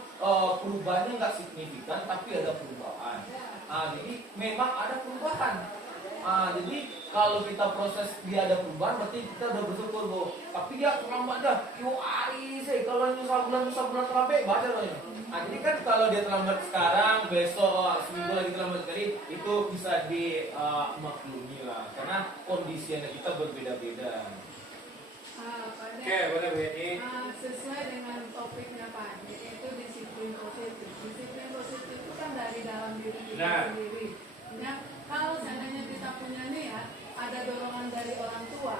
perubahannya nggak signifikan, tapi ada perubahan. Jadi memang ada perubahan. Jadi kalau kita proses dia ada perubahan, berarti kita udah bersyukur Bu. Tapi dia terlambat dah. Yo hari saya kalau nyusul bulan terlambat baca loh ya. Jadi kan kalau dia terlambat sekarang, besok seminggu lagi terlambat sekali, itu bisa dimaklumi lah. Karena kondisinya kita berbeda-beda. Oke, boleh Bu Edi. Sesuai dengan topiknya Pak Ade, itu disiplin positif. Disiplin positif itu kan dari dalam diri kita sendiri. Ya, kalau seandainya kita punya niat, ada dorongan dari orang tua,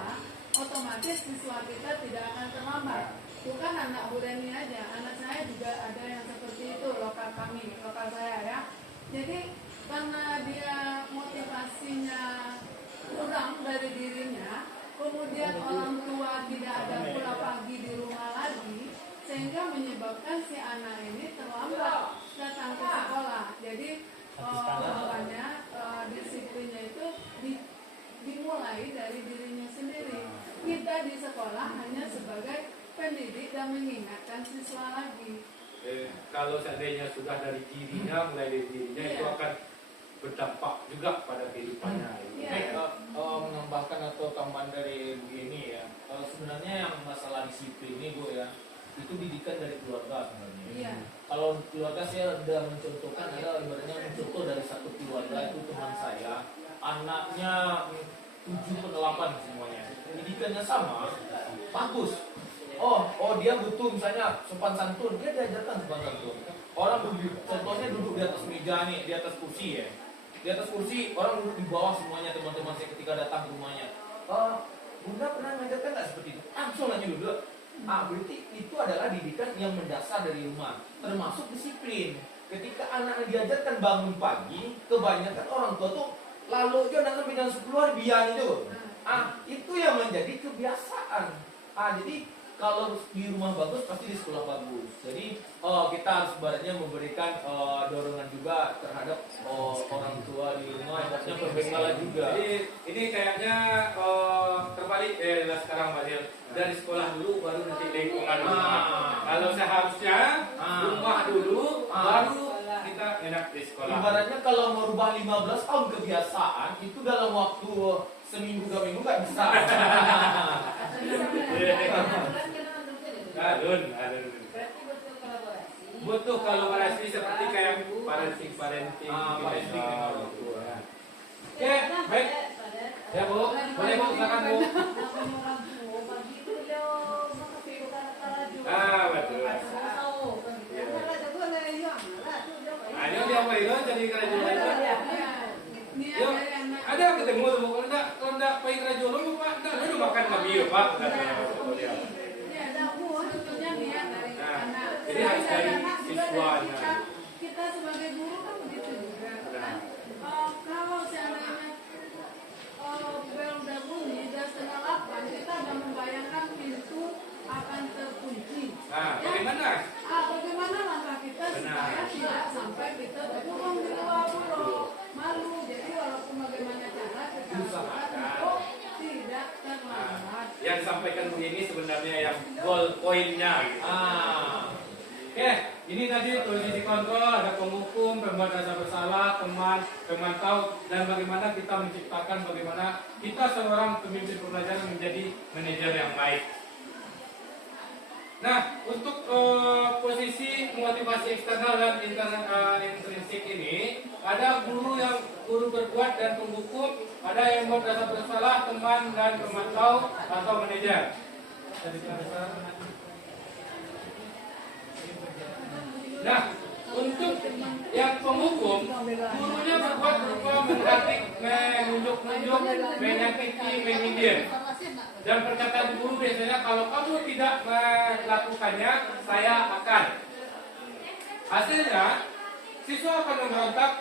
otomatis siswa kita tidak akan terlambat. Bukan anak Hureni aja, anak saya juga ada yang seperti itu, lokal saya ya. Jadi karena dia motivasinya kurang dari dirinya, kemudian orang tua tidak ada pula pagi di rumah lagi, sehingga menyebabkan si anak ini terlambat datang ke sekolah. Jadi makanya disiplinnya itu dimulai dari dirinya sendiri. Kita di sekolah hanya sebagai pendidik dan mengingatkan siswa lagi. Kalau seandainya sudah dari dirinya, mulai dari dirinya itu akan berdampak juga pada kehidupannya. Menambahkan atau tambahan dari Bu ini ya, sebenarnya yang masalah disiplin ini Bu ya, itu didikan dari keluarga sebenarnya. Kalau keluarga saya sudah mencontohkan, ada ibaratnya mencontoh dari satu keluarga itu teman saya, anaknya 7 ke 8 semuanya, pendidikannya sama, bagus. Dia butuh misalnya sopan santun, dia diajarkan sopan santun. Orang duduk, contohnya duduk di atas meja nih, di atas kursi ya. Di atas kursi, orang duduk di bawah semuanya, teman-teman saya ketika datang ke rumahnya. Bunda pernah mengajarkan nggak seperti itu? Langsung aja duduk. Berarti itu adalah didikan yang mendasar dari rumah, termasuk disiplin. Ketika anak diajarkan bangun pagi, kebanyakan orang tua tuh lalu aja anak sampai jam 10 biar itu. Itu yang menjadi kebiasaan. Jadi kalau di rumah bagus pasti di sekolah bagus. Jadi kita harus sebenarnya memberikan dorongan juga terhadap orang tua di rumah, maksudnya perbekalan juga. Jadi ini kayaknya terbalik sekarang Pak Dil. Dari sekolah dulu baru nanti lingkungan rumah. Kalau seharusnya rumah dulu baru kita enak di sekolah. Ibaratnya kalau merubah 15 tahun kebiasaan itu dalam waktu seminggu 2 minggu nggak bisa. Adun. Berarti butuh kolaborasi. Butuh kolaborasi seperti kayak parenting dengan orang tua. Oke, baik. Ya Bu, boleh Bu, silakan Bu. Betul. Ayo dia apa itu jadi kerajaan itu? Yo, ada yang ketemu tuh kalau enggak pakai kerajaan lu Pak, enggak makan kami ya Pak. Jadi harus dari siswanya. Kita sebagai guru kan begitu juga kan. Kalau seandainya bel udah bunyi jam 7:30, kita udah membayangkan pintu akan terkunci. Bagaimana? Bagaimana langkah kita supaya tidak sampai kita terkurung di luar pulau malu. Jadi walaupun bagaimana cara kita lakukan untuk tidak terlambat. Yang disampaikan begini sebenarnya yang goal poinnya. Oke, ini tadi posisi kontrol, ada penghukum, pembuat rasa bersalah, teman tahu, dan bagaimana kita menciptakan bagaimana kita seorang pemimpin pembelajaran menjadi manajer yang baik. Nah, untuk posisi motivasi eksternal dan intrinsik ini, ada guru berbuat dan penghukum, ada yang merasa bersalah, teman dan pemantau atau manajer. Nah, untuk yang penghukum, gurunya berbuat berupa menghadik, menunjuk-nunjuk, menyakiti, menyindir. Dan perkataan guru biasanya, kalau kamu tidak melakukannya, saya akan. Hasilnya, siswa akan memberontak,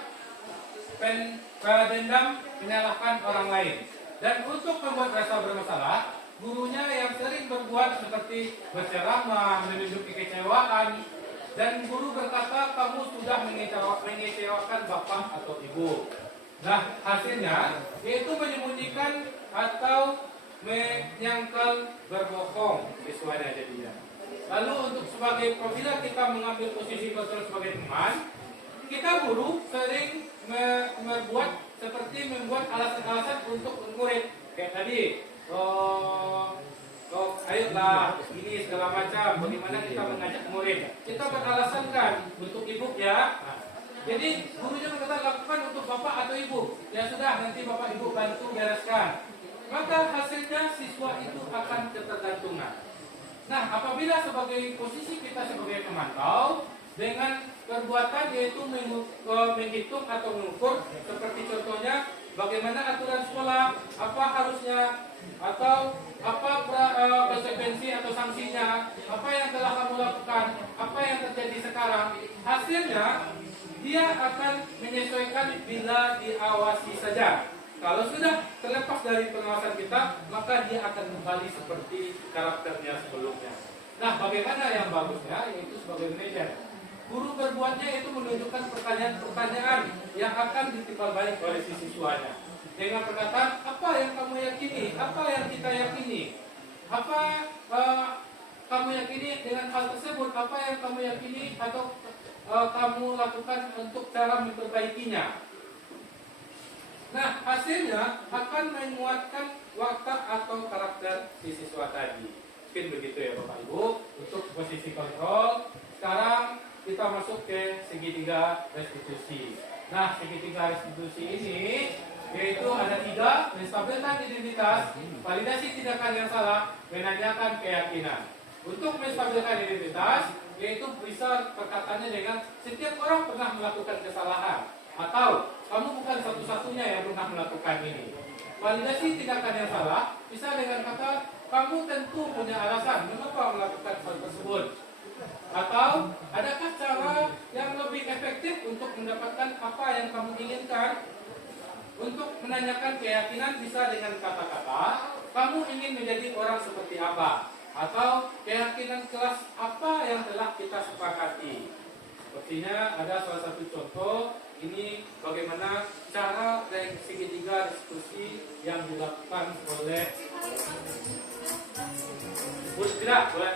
dendam, menyalahkan orang lain. Dan untuk membuat rasa bermasalah, gurunya yang sering berbuat seperti berceramah, menunjuk kekecewaan, dan guru berkata, kamu sudah mengecewakan bapak atau ibu. Nah, hasilnya yaitu menyembunyikan atau menyangkal, berbohong siswanya jadinya. Lalu untuk sebagai apabila kita mengambil posisi kontrol sebagai teman, kita guru sering membuat seperti membuat alasan-alasan untuk murid. Kayak tadi, ayolah, ini segala macam. Bagaimana kita mengajak murid? Kita beralasan kan untuk ibu ya. Nah, jadi gurunya berkata lakukan untuk bapak atau ibu. Ya sudah, nanti bapak ibu bantu bereskan. Maka hasilnya siswa itu akan ketergantungan. Nah, apabila sebagai posisi kita sebagai pemantau dengan perbuatan yaitu menghitung atau mengukur, seperti contohnya bagaimana aturan sekolah, apa harusnya atau apa konsekuensi atau sanksinya, apa yang telah kamu lakukan, apa yang terjadi sekarang, hasilnya dia akan menyesuaikan bila diawasi saja. Kalau sudah terlepas dari pengawasan kita, maka dia akan kembali seperti karakternya sebelumnya. Nah, bagaimana yang bagusnya? Yaitu sebagai manajer. Guru berbuatnya itu menunjukkan pertanyaan-pertanyaan yang akan ditimbal balik oleh si siswanya. Dengan perkataan, apa yang kamu yakini? Apa yang kita yakini? Apa kamu yakini dengan hal tersebut? Apa yang kamu yakini atau kamu lakukan untuk cara memperbaikinya? Nah, hasilnya akan menguatkan watak atau karakter si siswa tadi. Mungkin begitu ya Bapak Ibu. Untuk posisi kontrol, sekarang kita masuk ke segitiga restitusi. Nah, segitiga restitusi ini yaitu ada 3: menstabilkan identitas, validasi tindakan yang salah, menanyakan keyakinan. Untuk menstabilkan identitas, yaitu bisa perkataannya dengan setiap orang pernah melakukan kesalahan, atau kamu bukan satu-satunya yang pernah melakukan ini. Validasi tindakan yang salah bisa dengan kata kamu tentu punya alasan mengapa melakukan hal tersebut. Atau adakah cara yang lebih efektif untuk mendapatkan apa yang kamu inginkan? Untuk menanyakan keyakinan bisa dengan kata-kata kamu ingin menjadi orang seperti apa, atau keyakinan kelas apa yang telah kita sepakati. Sepertinya ada salah satu contoh. Ini bagaimana cara dari segitiga diskusi yang dilakukan oleh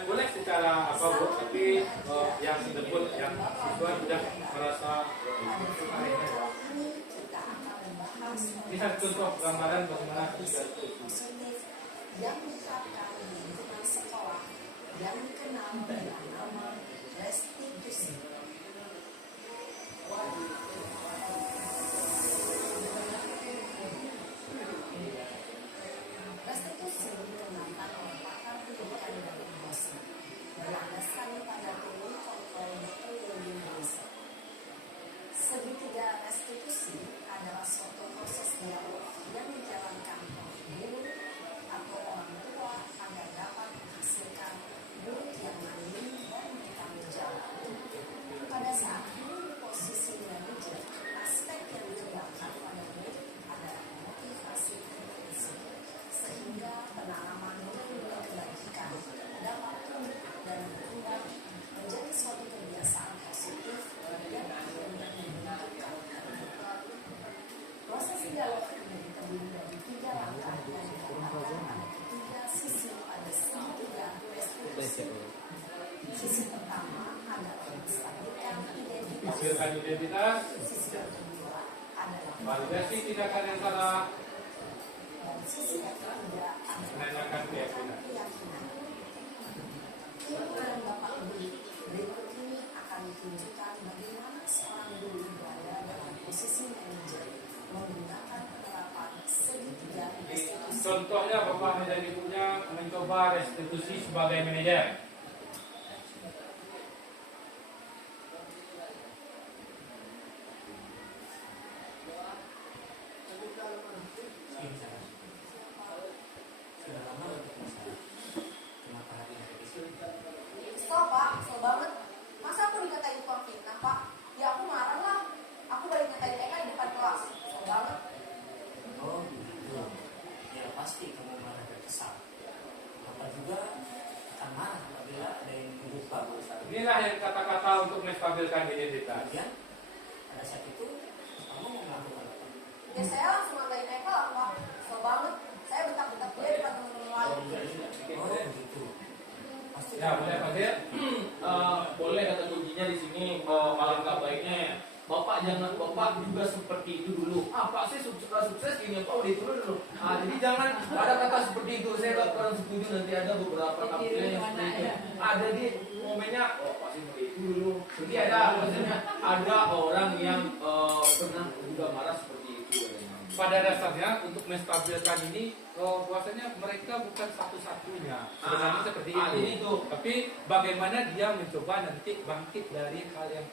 boleh secara apa Bu, tapi yang disebut yang siswa sudah merasa bisa contoh gambaran bagaimana diskusi yang menerapkan lingkungan sekolah yang dikenal dengan nama restitusi. Restitusi dikenakan oleh pakar pendidikan dan emosi berlandaskan pada teori kontrol Indonesia. Segitiga restitusi adalah suatu proses dialog yang dijalankan oleh guru atau orang tua agar dapat menghasilkan murid yang mandiri dan bertanggung jawab. Pada saat ini posisi manajer, aspek yang dikembangkan pada murid adalah motivasi kompetensi, sehingga pengalaman nilai-nilai kebajikan dapat tumbuh dan berkembang menjadi suatu kebiasaan positif yang akhirnya membentukkan. Proses dialog ini terdiri dari 3 langkah yang dikembangkan pada ketiga sisi pada segitiga restitusi. Sisi pertama adalah menstabilkan identitas, sisi kedua adalah validasi tindakan yang salah, dan sisi yang ketiga adalah menanyakan keyakinan. Ilmu yang Contohnya Bapak dan Ibunya mencoba restitusi sebagai manajer. Sudah lama untuk masalah. Kenapa hari ini di sini? Kesel pak, kesel banget. Masa aku dikatain tukang fitnah pak? Ya aku marah lah. Aku balik ngatain Eka di depan kelas. Kesel banget. Oh gitu. Ya pasti kamu marah dan kesal. Bapak juga akan marah apabila ada yang hidup bagus. Inilah yang kata-kata untuk menstabilkan identitas. Kemudian pada saat itu kamu mau melakukan apa? Ya saya langsung ngatain Eka lah pak. Kesel banget. Saya bentak-bentak dia depan teman-teman lain. Oh begitu. Pasti Ya, boleh Pak Zir? Boleh kata kuncinya di sini. Alangkah baiknya Bapak juga seperti itu dulu. Pak sih sukses gini Pak udah itu dulu. Jadi jangan ada kata seperti itu. Saya nggak kurang setuju, nanti ada beberapa tampilan yang seperti itu. Ada di momennya Pak sih seperti itu dulu. Jadi maksudnya ada orang yang pernah juga marah seperti itu. Pada dasarnya untuk menstabilkan ini bahwasanya mereka bukan satu-satunya sebenarnya seperti itu. Tapi bagaimana dia mencoba nanti bangkit dari hal yang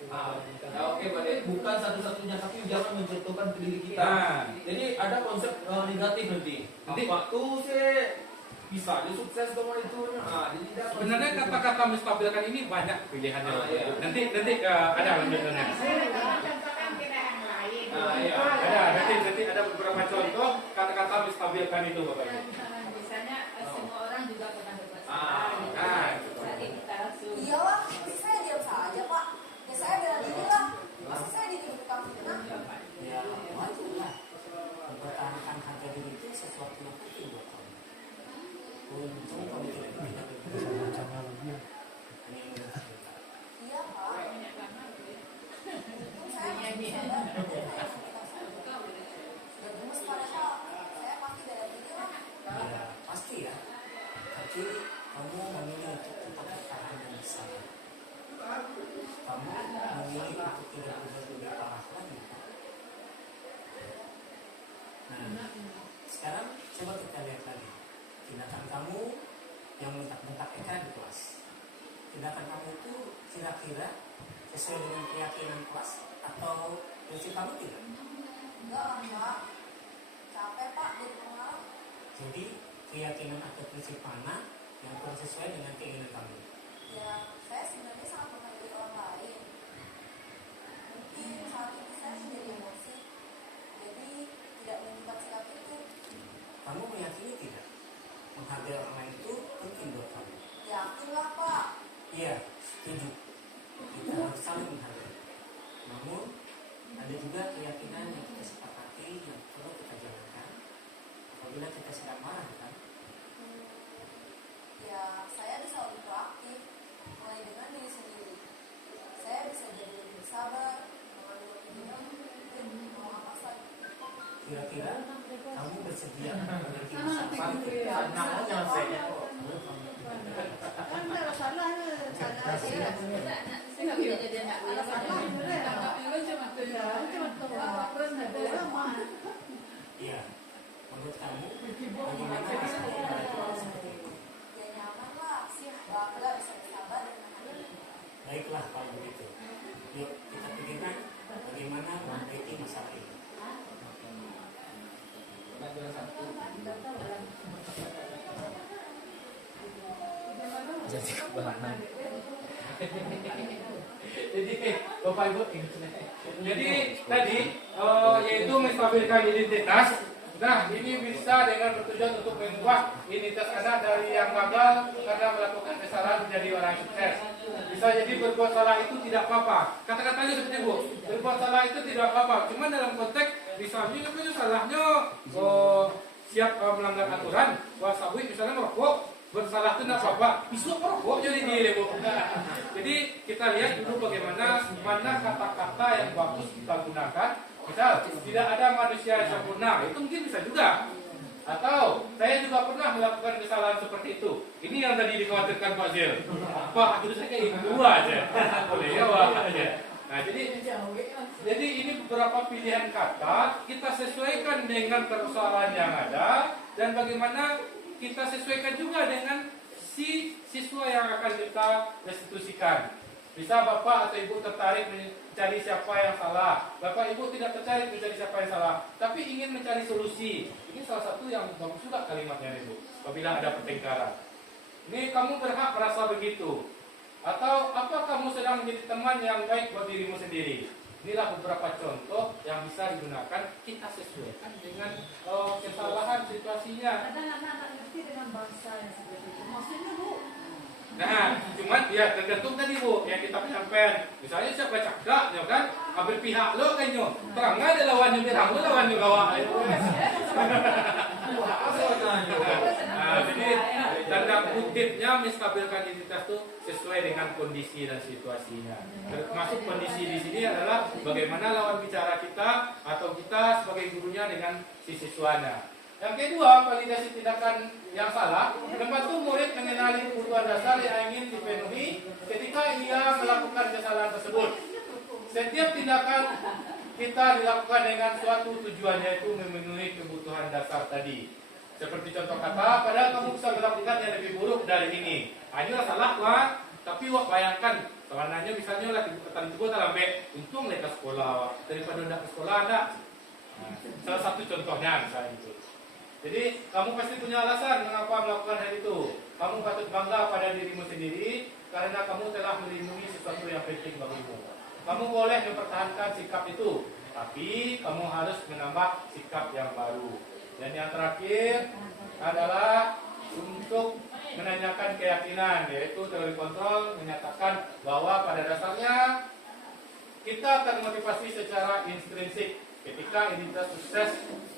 Oke, Pak De. Bukan satu-satunya, tapi jangan menjatuhkan ke diri kita. Jadi ada konsep negatif nanti. Waktu sih bisa dia sukses dengan itu. Jadi sebenarnya kata-kata menstabilkan ini banyak pilihannya. Nanti ada lanjutannya. Contohkan tidak yang lain. Nanti ada beberapa contoh kata-kata menstabilkan itu Bapak. Misalnya semua orang juga pernah bermasalah. Berarti kita langsung. Iyalah, saya diam saja pak. Ya saya bela diri lah. Masa saya dituduh tukang fitnah? ya wajar lah. Mempertahankan harga diri itu sesuatu yang penting buat kamu. Untung kamu tidak berpihak Jangan Iya pak. Untung saya masih sadar. Dan gemes pada saat saya pasti bela diri lah. Ya pasti ya. Tapi kamu memilih untuk tetap bertahan dan bersabar. Kamu memilih untuk tidak lebih parah lagi. Nah, sekarang coba kita lihat lagi tindakan kamu yang mentak-mentak Eka di kelas. Tindakan kamu itu kira-kira sesuai dengan keyakinan kelas atau prinsip kamu tidak? Enggak lah pak. Capek pak jadi pengaruh. Jadi keyakinan atau prinsip mana yang kurang sesuai dengan keinginan kamu? Ya saya sebenarnya sangat menghargai orang lain. Mungkin saat itu saya menjadi emosi. Jadi tidak menunjukkan sikap itu. Kamu meyakini tidak? Menghargai orang lain itu penting buat kamu. Yakin lah pak. Iya, setuju. Kita harus saling menghargai. Namun, ada juga keyakinan yang kita sepakati yang perlu kita jalankan apabila kita sedang marah, kan? Ya saya bisa lebih proaktif. Mulai dengan diri sendiri. Saya bisa jadi lebih sabar. Mengambil keputusan. Dan mau apa lagi. Kira-kira kamu bersedia memiliki masa depan? Namanya saya. Kan kalau salah salah saya. Nggak bisa jadi anak Kalau salah cuma Iya. Menurut kamu, bagaimana rasanya berada seperti itu? Ya nyaman lah. Bangga bisa bersabar dan menghadapi. Baiklah kalau begitu. Yuk kita pikirkan bagaimana memperbaiki masalah ini. Jadi kebahan. Jadi Bapak Ibu ingat. Jadi tadi yaitu menstabilkan identitas. Nah, ini bisa dengan bertujuan untuk mengubah identitas anak dari yang gagal karena melakukan kesalahan menjadi orang sukses. Bisa jadi berbuat salah itu tidak apa-apa. Kata-katanya seperti Bu, berbuat salah itu tidak apa-apa. Cuma dalam konteks misalnya itu salahnya siap melanggar aturan, wasawi misalnya merokok, bersalah itu tidak apa-apa. Bisa merokok jadi dia Bu. Jadi kita lihat dulu bagaimana mana kata-kata yang bagus kita gunakan. Misal, tidak ada manusia yang sempurna, itu mungkin bisa juga. Atau, saya juga pernah melakukan kesalahan seperti itu. Ini yang tadi dikhawatirkan Pak Zil. Pak, itu saya kayak itu aja. Boleh ya, Pak. Nah, jadi ini beberapa pilihan kata, kita sesuaikan dengan persoalan yang ada, dan bagaimana kita sesuaikan juga dengan si siswa yang akan kita restitusikan. Bisa Bapak atau Ibu tertarik mencari siapa yang salah, Bapak Ibu tidak tertarik mencari siapa yang salah, tapi ingin mencari solusi. Ini salah satu yang bagus juga kalimatnya Ibu. Apabila ada pertengkaran, ini kamu berhak merasa begitu. Atau apa kamu sedang menjadi teman yang baik buat dirimu sendiri? Inilah beberapa contoh yang bisa digunakan, kita sesuaikan dengan kesalahan situasinya. Kadang anak-anak ngerti dengan bahasa yang seperti itu. Maksudnya Bu, Nah, cuman ya tergantung tadi Bu, yang kita penyampaian. Misalnya siapa cakap, ya kan? Ambil pihak lo kan yo. Terang ada lawannya merah, lo lawannya gawak. Nah, jadi tanda kutipnya menstabilkan identitas itu sesuai dengan kondisi dan situasinya. Termasuk kondisi di sini adalah bagaimana lawan bicara kita atau kita sebagai gurunya dengan si siswanya. Yang kedua, validasi tindakan yang salah, membantu murid mengenali kebutuhan dasar yang ingin dipenuhi ketika ia melakukan kesalahan tersebut. Setiap tindakan kita dilakukan dengan suatu tujuan, yaitu memenuhi kebutuhan dasar tadi. Seperti contoh kata, padahal kamu bisa melakukan yang lebih buruk dari ini. Hanya salah wah, tapi wah bayangkan, sebenarnya misalnya lah kebutuhan itu dalam untung mereka sekolah, daripada tidak ke sekolah ada. Nah, salah satu contohnya misalnya itu. Jadi kamu pasti punya alasan mengapa melakukan hal itu. Kamu patut bangga pada dirimu sendiri karena kamu telah melindungi sesuatu yang penting bagimu. Kamu boleh mempertahankan sikap itu, tapi kamu harus menambah sikap yang baru. Dan yang terakhir adalah untuk menanyakan keyakinan, yaitu teori kontrol menyatakan bahwa pada dasarnya kita termotivasi secara intrinsik ketika identitas sukses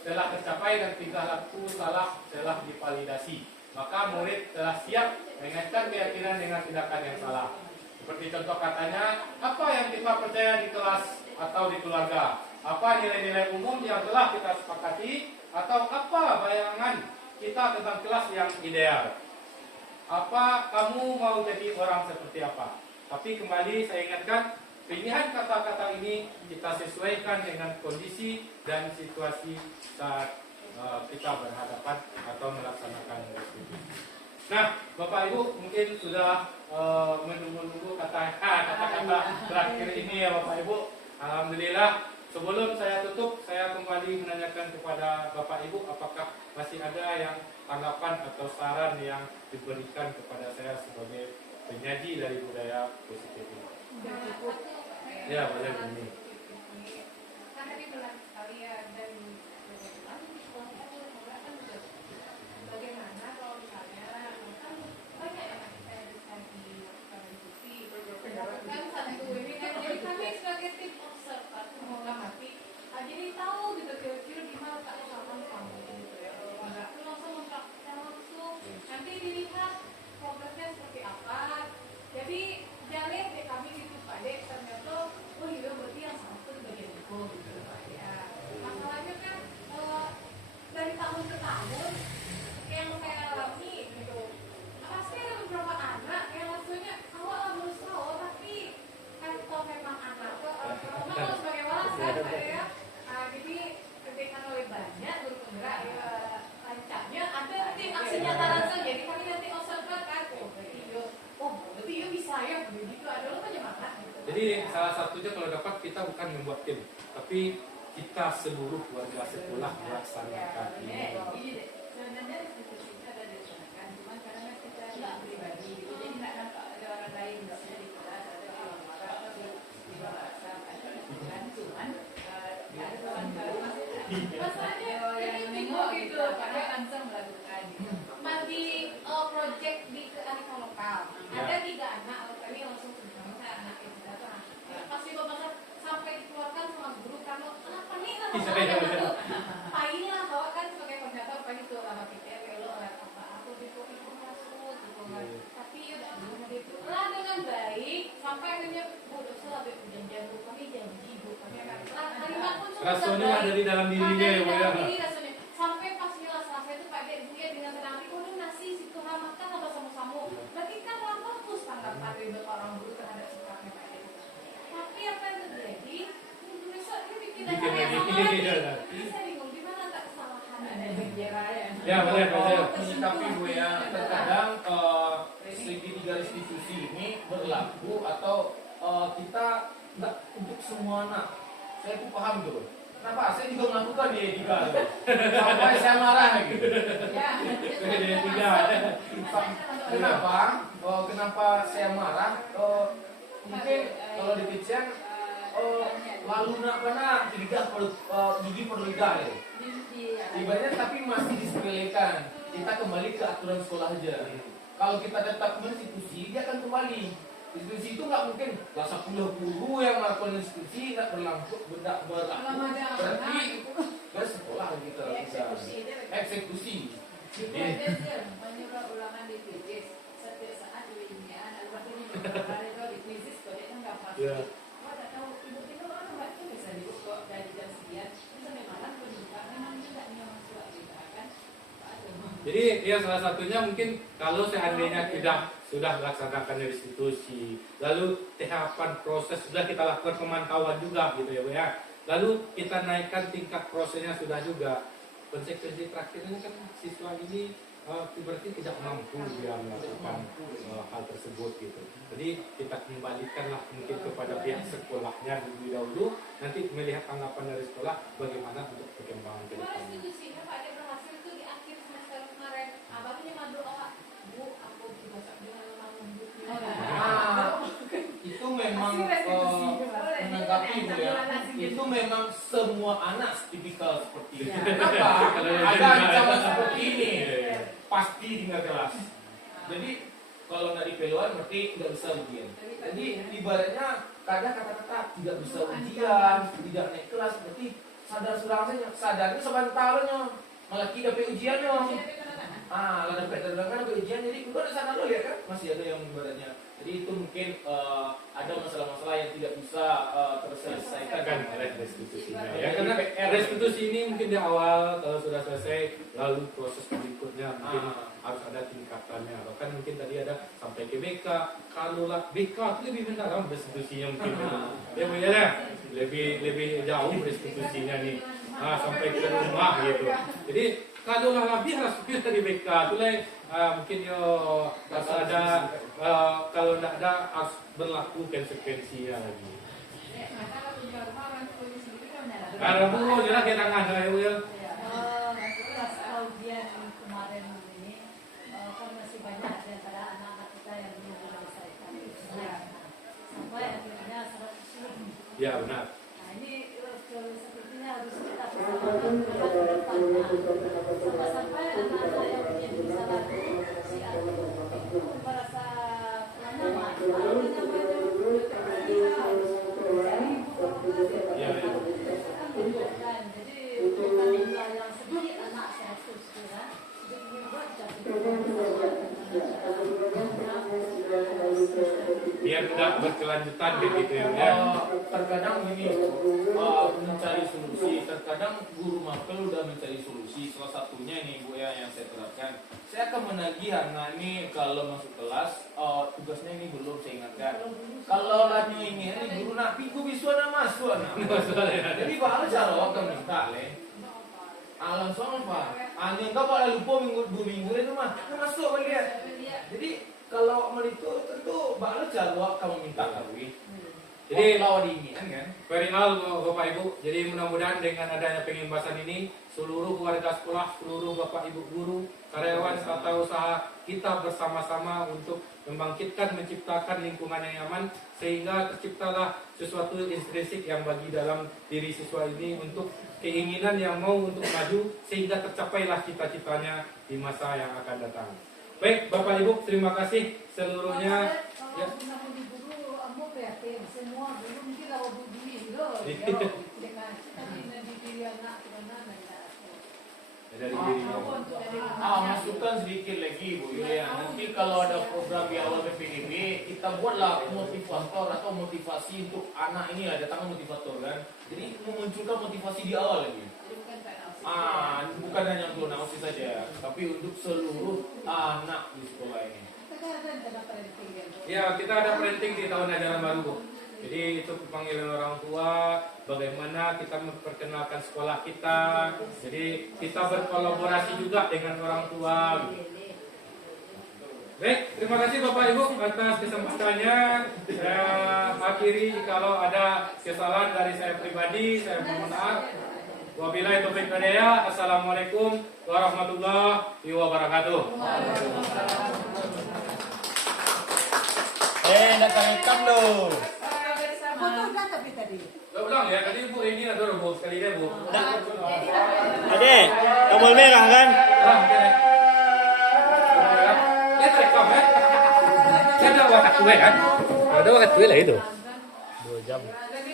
telah tercapai dan tingkah laku salah telah divalidasi, maka murid telah siap mengaitkan keyakinan dengan tindakan yang salah. Seperti contoh katanya, apa yang kita percaya di kelas atau di keluarga, apa nilai-nilai umum yang telah kita sepakati, atau apa bayangan kita tentang kelas yang ideal. Apa kamu mau jadi orang seperti apa? Tapi kembali saya ingatkan, pilihan kata-kata ini kita sesuaikan dengan kondisi dan situasi saat kita berhadapan atau melaksanakan restitusi. Nah, Bapak Ibu mungkin sudah menunggu-nunggu kata-kata terakhir ini ya Bapak Ibu. Alhamdulillah. Sebelum saya tutup, saya kembali menanyakan kepada Bapak Ibu, apakah masih ada yang tanggapan atau saran yang diberikan kepada saya sebagai penyaji dari budaya positif ini? Ya, boleh begini. Kan tadi benar sekali ya, dan bagaimana kalau misalnya kan banyak anak kita yang bisa dilakukan diskusi, melakukan satu ini kan, jadi kami sebagai tim observer mengamati, jadi tahu gitu kira-kira di mana tak kesalahan kamu gitu ya, kalau nggak langsung mempraktikkan langsung, nanti dilihat progresnya seperti apa. Jadi jangan lihat deh kami gitu Pak Dek, ternyata oh iya berarti yang salah itu bagian itu gitu Pak ya. Masalahnya kan dari tahun ke tahun yang saya alami gitu, pasti ada beberapa anak yang maksudnya awal harus tahu, tapi kan kalau memang anak kalau sebagai waras kan Pak ya, jadi ketika oleh banyak guru penggerak ya lancapnya ada tim aksi nyata langsung, jadi kami nanti observer kan berarti ya bisa ya begitu, ada lo penyemangat gitu. Jadi salah satunya kalau dapat kita bukan membuat tim, tapi kita seluruh warga sekolah melaksanakan ini. sebenarnya diskusi kita ada dilaksanakan, cuma karena kita tidak pribadi, jadi tidak nampak ada orang lain, misalnya di kelas, ada di ruang marah, atau di bawah asap, ada kan, cuman ada kawan baru Masalahnya yang nengok gitu, karena langsung melakukan gitu. di project di kearifan lokal ada 3 anak kami langsung bersama anak itu datang pasti bapak sampai dikeluarkan sama guru karena kenapa nih tuh payah bawa kan sebagai koordinator pagi tuh sama kita kalau apa aku itu masuk gitu kan, tapi ya gimana gitu lah dengan baik sampai akhirnya bodoh salah berjanjian bu kami janji bu kami akan terima pun Rasanya ada di dalam dirinya ya Bu ya. sampai pas nilai selesai itu Pak Dek dia dengan tenang udah nasi situ makan apa sama-sama berarti kan bagus tanggapan dari orang guru terhadap sikapnya Pak Dek. Tapi apa yang terjadi Indonesia dia bikin Bikin yang lagi. sama lagi. Saya bingung di mana tak kesalahan ada bendera ya. Ya, boleh menyikapi Bu ya, terkadang segitiga restitusi ini berlaku atau kita nggak untuk semua anak. Saya tuh paham gitu. Kenapa? Saya juga melakukan di E3 gitu. Sampai saya marah gitu. Di E3. Kenapa? Kenapa saya marah? Mungkin kalau di kitchen lalu nak mana gigi per lidah ya. Ibaratnya tapi masih disepelekan. Kita kembali ke aturan sekolah aja. Kalau kita tetap menstitusi, dia akan kembali. Institusi itu nggak mungkin kelas 10 guru yang melakukan institusi nggak berlangsung berarti ke sekolah kita bisa eksekusi. Menyuruh ulangan di kuisis setiap saat diwinyan alberti ini kalau di kuisis kok dia nggak pasti. Oh tak tahu ibu-ibu orang baca bisa dibuka dari jam sekian itu sampai malam pun juga memang juga yang masuk kita kan. Jadi ya salah satunya mungkin kalau seandainya tidak sudah melaksanakan restitusi, lalu tahapan proses sudah kita lakukan pemantauan juga gitu ya Bu ya. Lalu kita naikkan tingkat prosesnya sudah juga. Konsekuensi terakhirnya kan siswa ini berarti tidak mampu dia melakukan hal tersebut gitu. Jadi kita kembalikanlah mungkin kepada pihak sekolahnya lebih dahulu, nanti melihat tanggapan dari sekolah bagaimana untuk perkembangan ke depan. Restitusinya Pak Ade berhasil tuh di akhir semester kemarin. Abangnya ngadu awak, Bu, aku dibaca dengan lemah lembut. Itu memang menanggapi Bu ya. Itu memang semua anak tipikal seperti itu. Kenapa? Ada ancaman seperti ini, pasti tinggal kelas. Jadi kalau nggak dipeluan berarti nggak bisa ujian. Jadi ibaratnya kadang kata-kata tidak bisa ujian, tidak naik kelas berarti sadar surangnya, sadarnya sebentarnya malah tidak dapat ujiannya. Lah dapat dapat ujian jadi udah di sana lo lihat kan masih ada yang ibaratnya. Jadi itu mungkin ada masalah-masalah yang tidak bisa terselesaikan oleh restitusinya. Ya, karena restitusi ini mungkin di awal kalau sudah selesai, lalu proses berikutnya mungkin harus ada tingkatannya. Bahkan mungkin tadi ada sampai ke BK. Kalau lah BK itu lebih mendalam restitusinya mungkin. Ya Bu ya, lebih jauh restitusinya nih. Sampai ke rumah gitu. Jadi kalau lah lebih harus dari BK itu mungkin harus ada kalau tidak ada harus berlaku konsekuensinya lagi. Karena Bu jelas kita nggak ada ya. Pas ujian kemarin ini kan masih banyak di antara anak-anak kita yang belum menyelesaikan sampai akhirnya 100 lebih. Ya benar. Nah ini sepertinya harus kita bersama-sama sampai anak-anak yang bisa laku si itu merasa lama jadi bukan yang sedikit anak 100 kira jadi dibuat Biar tidak berkelanjutan begitu ya. Terkadang ini mencari solusi, terkadang guru mapel udah mencari solusi. Salah satunya nih Bu ya yang saya terapkan. Saya akan menagih anak ini kalau masuk kelas tugasnya ini belum saya ingatkan. Kalau lagi ini guru nak piku bisu anak masuk anak. Jadi bakal jawab kami minta le. Langsung apa? Hanya enggak bakal lupa minggu 2 minggu itu mah masuk lihat. Jadi kalau itu tentu bakal jawab kamu minta kami. Jadi lawan ini kan? perihal Bapak Ibu, jadi mudah-mudahan dengan adanya pengembasan ini seluruh warga sekolah, seluruh Bapak Ibu guru, karyawan serta usaha kita bersama-sama untuk membangkitkan, menciptakan lingkungan yang nyaman sehingga terciptalah sesuatu intrinsik yang bagi dalam diri siswa ini untuk keinginan yang mau untuk maju sehingga tercapailah cita-citanya di masa yang akan datang. Baik Bapak Ibu, terima kasih seluruhnya. Ya. Semua belum mungkin kalau budi loh. Dengan tadi nanti diri anak mana Dari dirinya. Masukkan sedikit lagi Bu ya. Nanti kalau ada program di awal PPDB kita buatlah motivator atau motivasi untuk anak ini ada tangan motivator kan. Jadi memunculkan motivasi di awal lagi. Bukan hanya untuk nausis saja, tapi untuk seluruh anak di sekolah ini. Ya, kita ada printing di tahun ajaran baru Bu. Jadi itu panggilan orang tua, bagaimana kita memperkenalkan sekolah kita. Jadi kita berkolaborasi juga dengan orang tua. Baik, terima kasih Bapak Ibu atas kesempatannya. Saya akhiri, kalau ada kesalahan dari saya pribadi, saya mohon maaf. Wabillahi taufiq wal hidayah. Assalamualaikum warahmatullahi wabarakatuh. Nak rekam loh. Foto udah tapi tadi. Ulang ya, tadi Bu ini ada Bu, sekali deh Bu. Adek, tombol merah kan? Ulang, oke deh. Ya terekam ya. Ada waktu kan? Ada waktu lah itu. 2 jam. Jadi,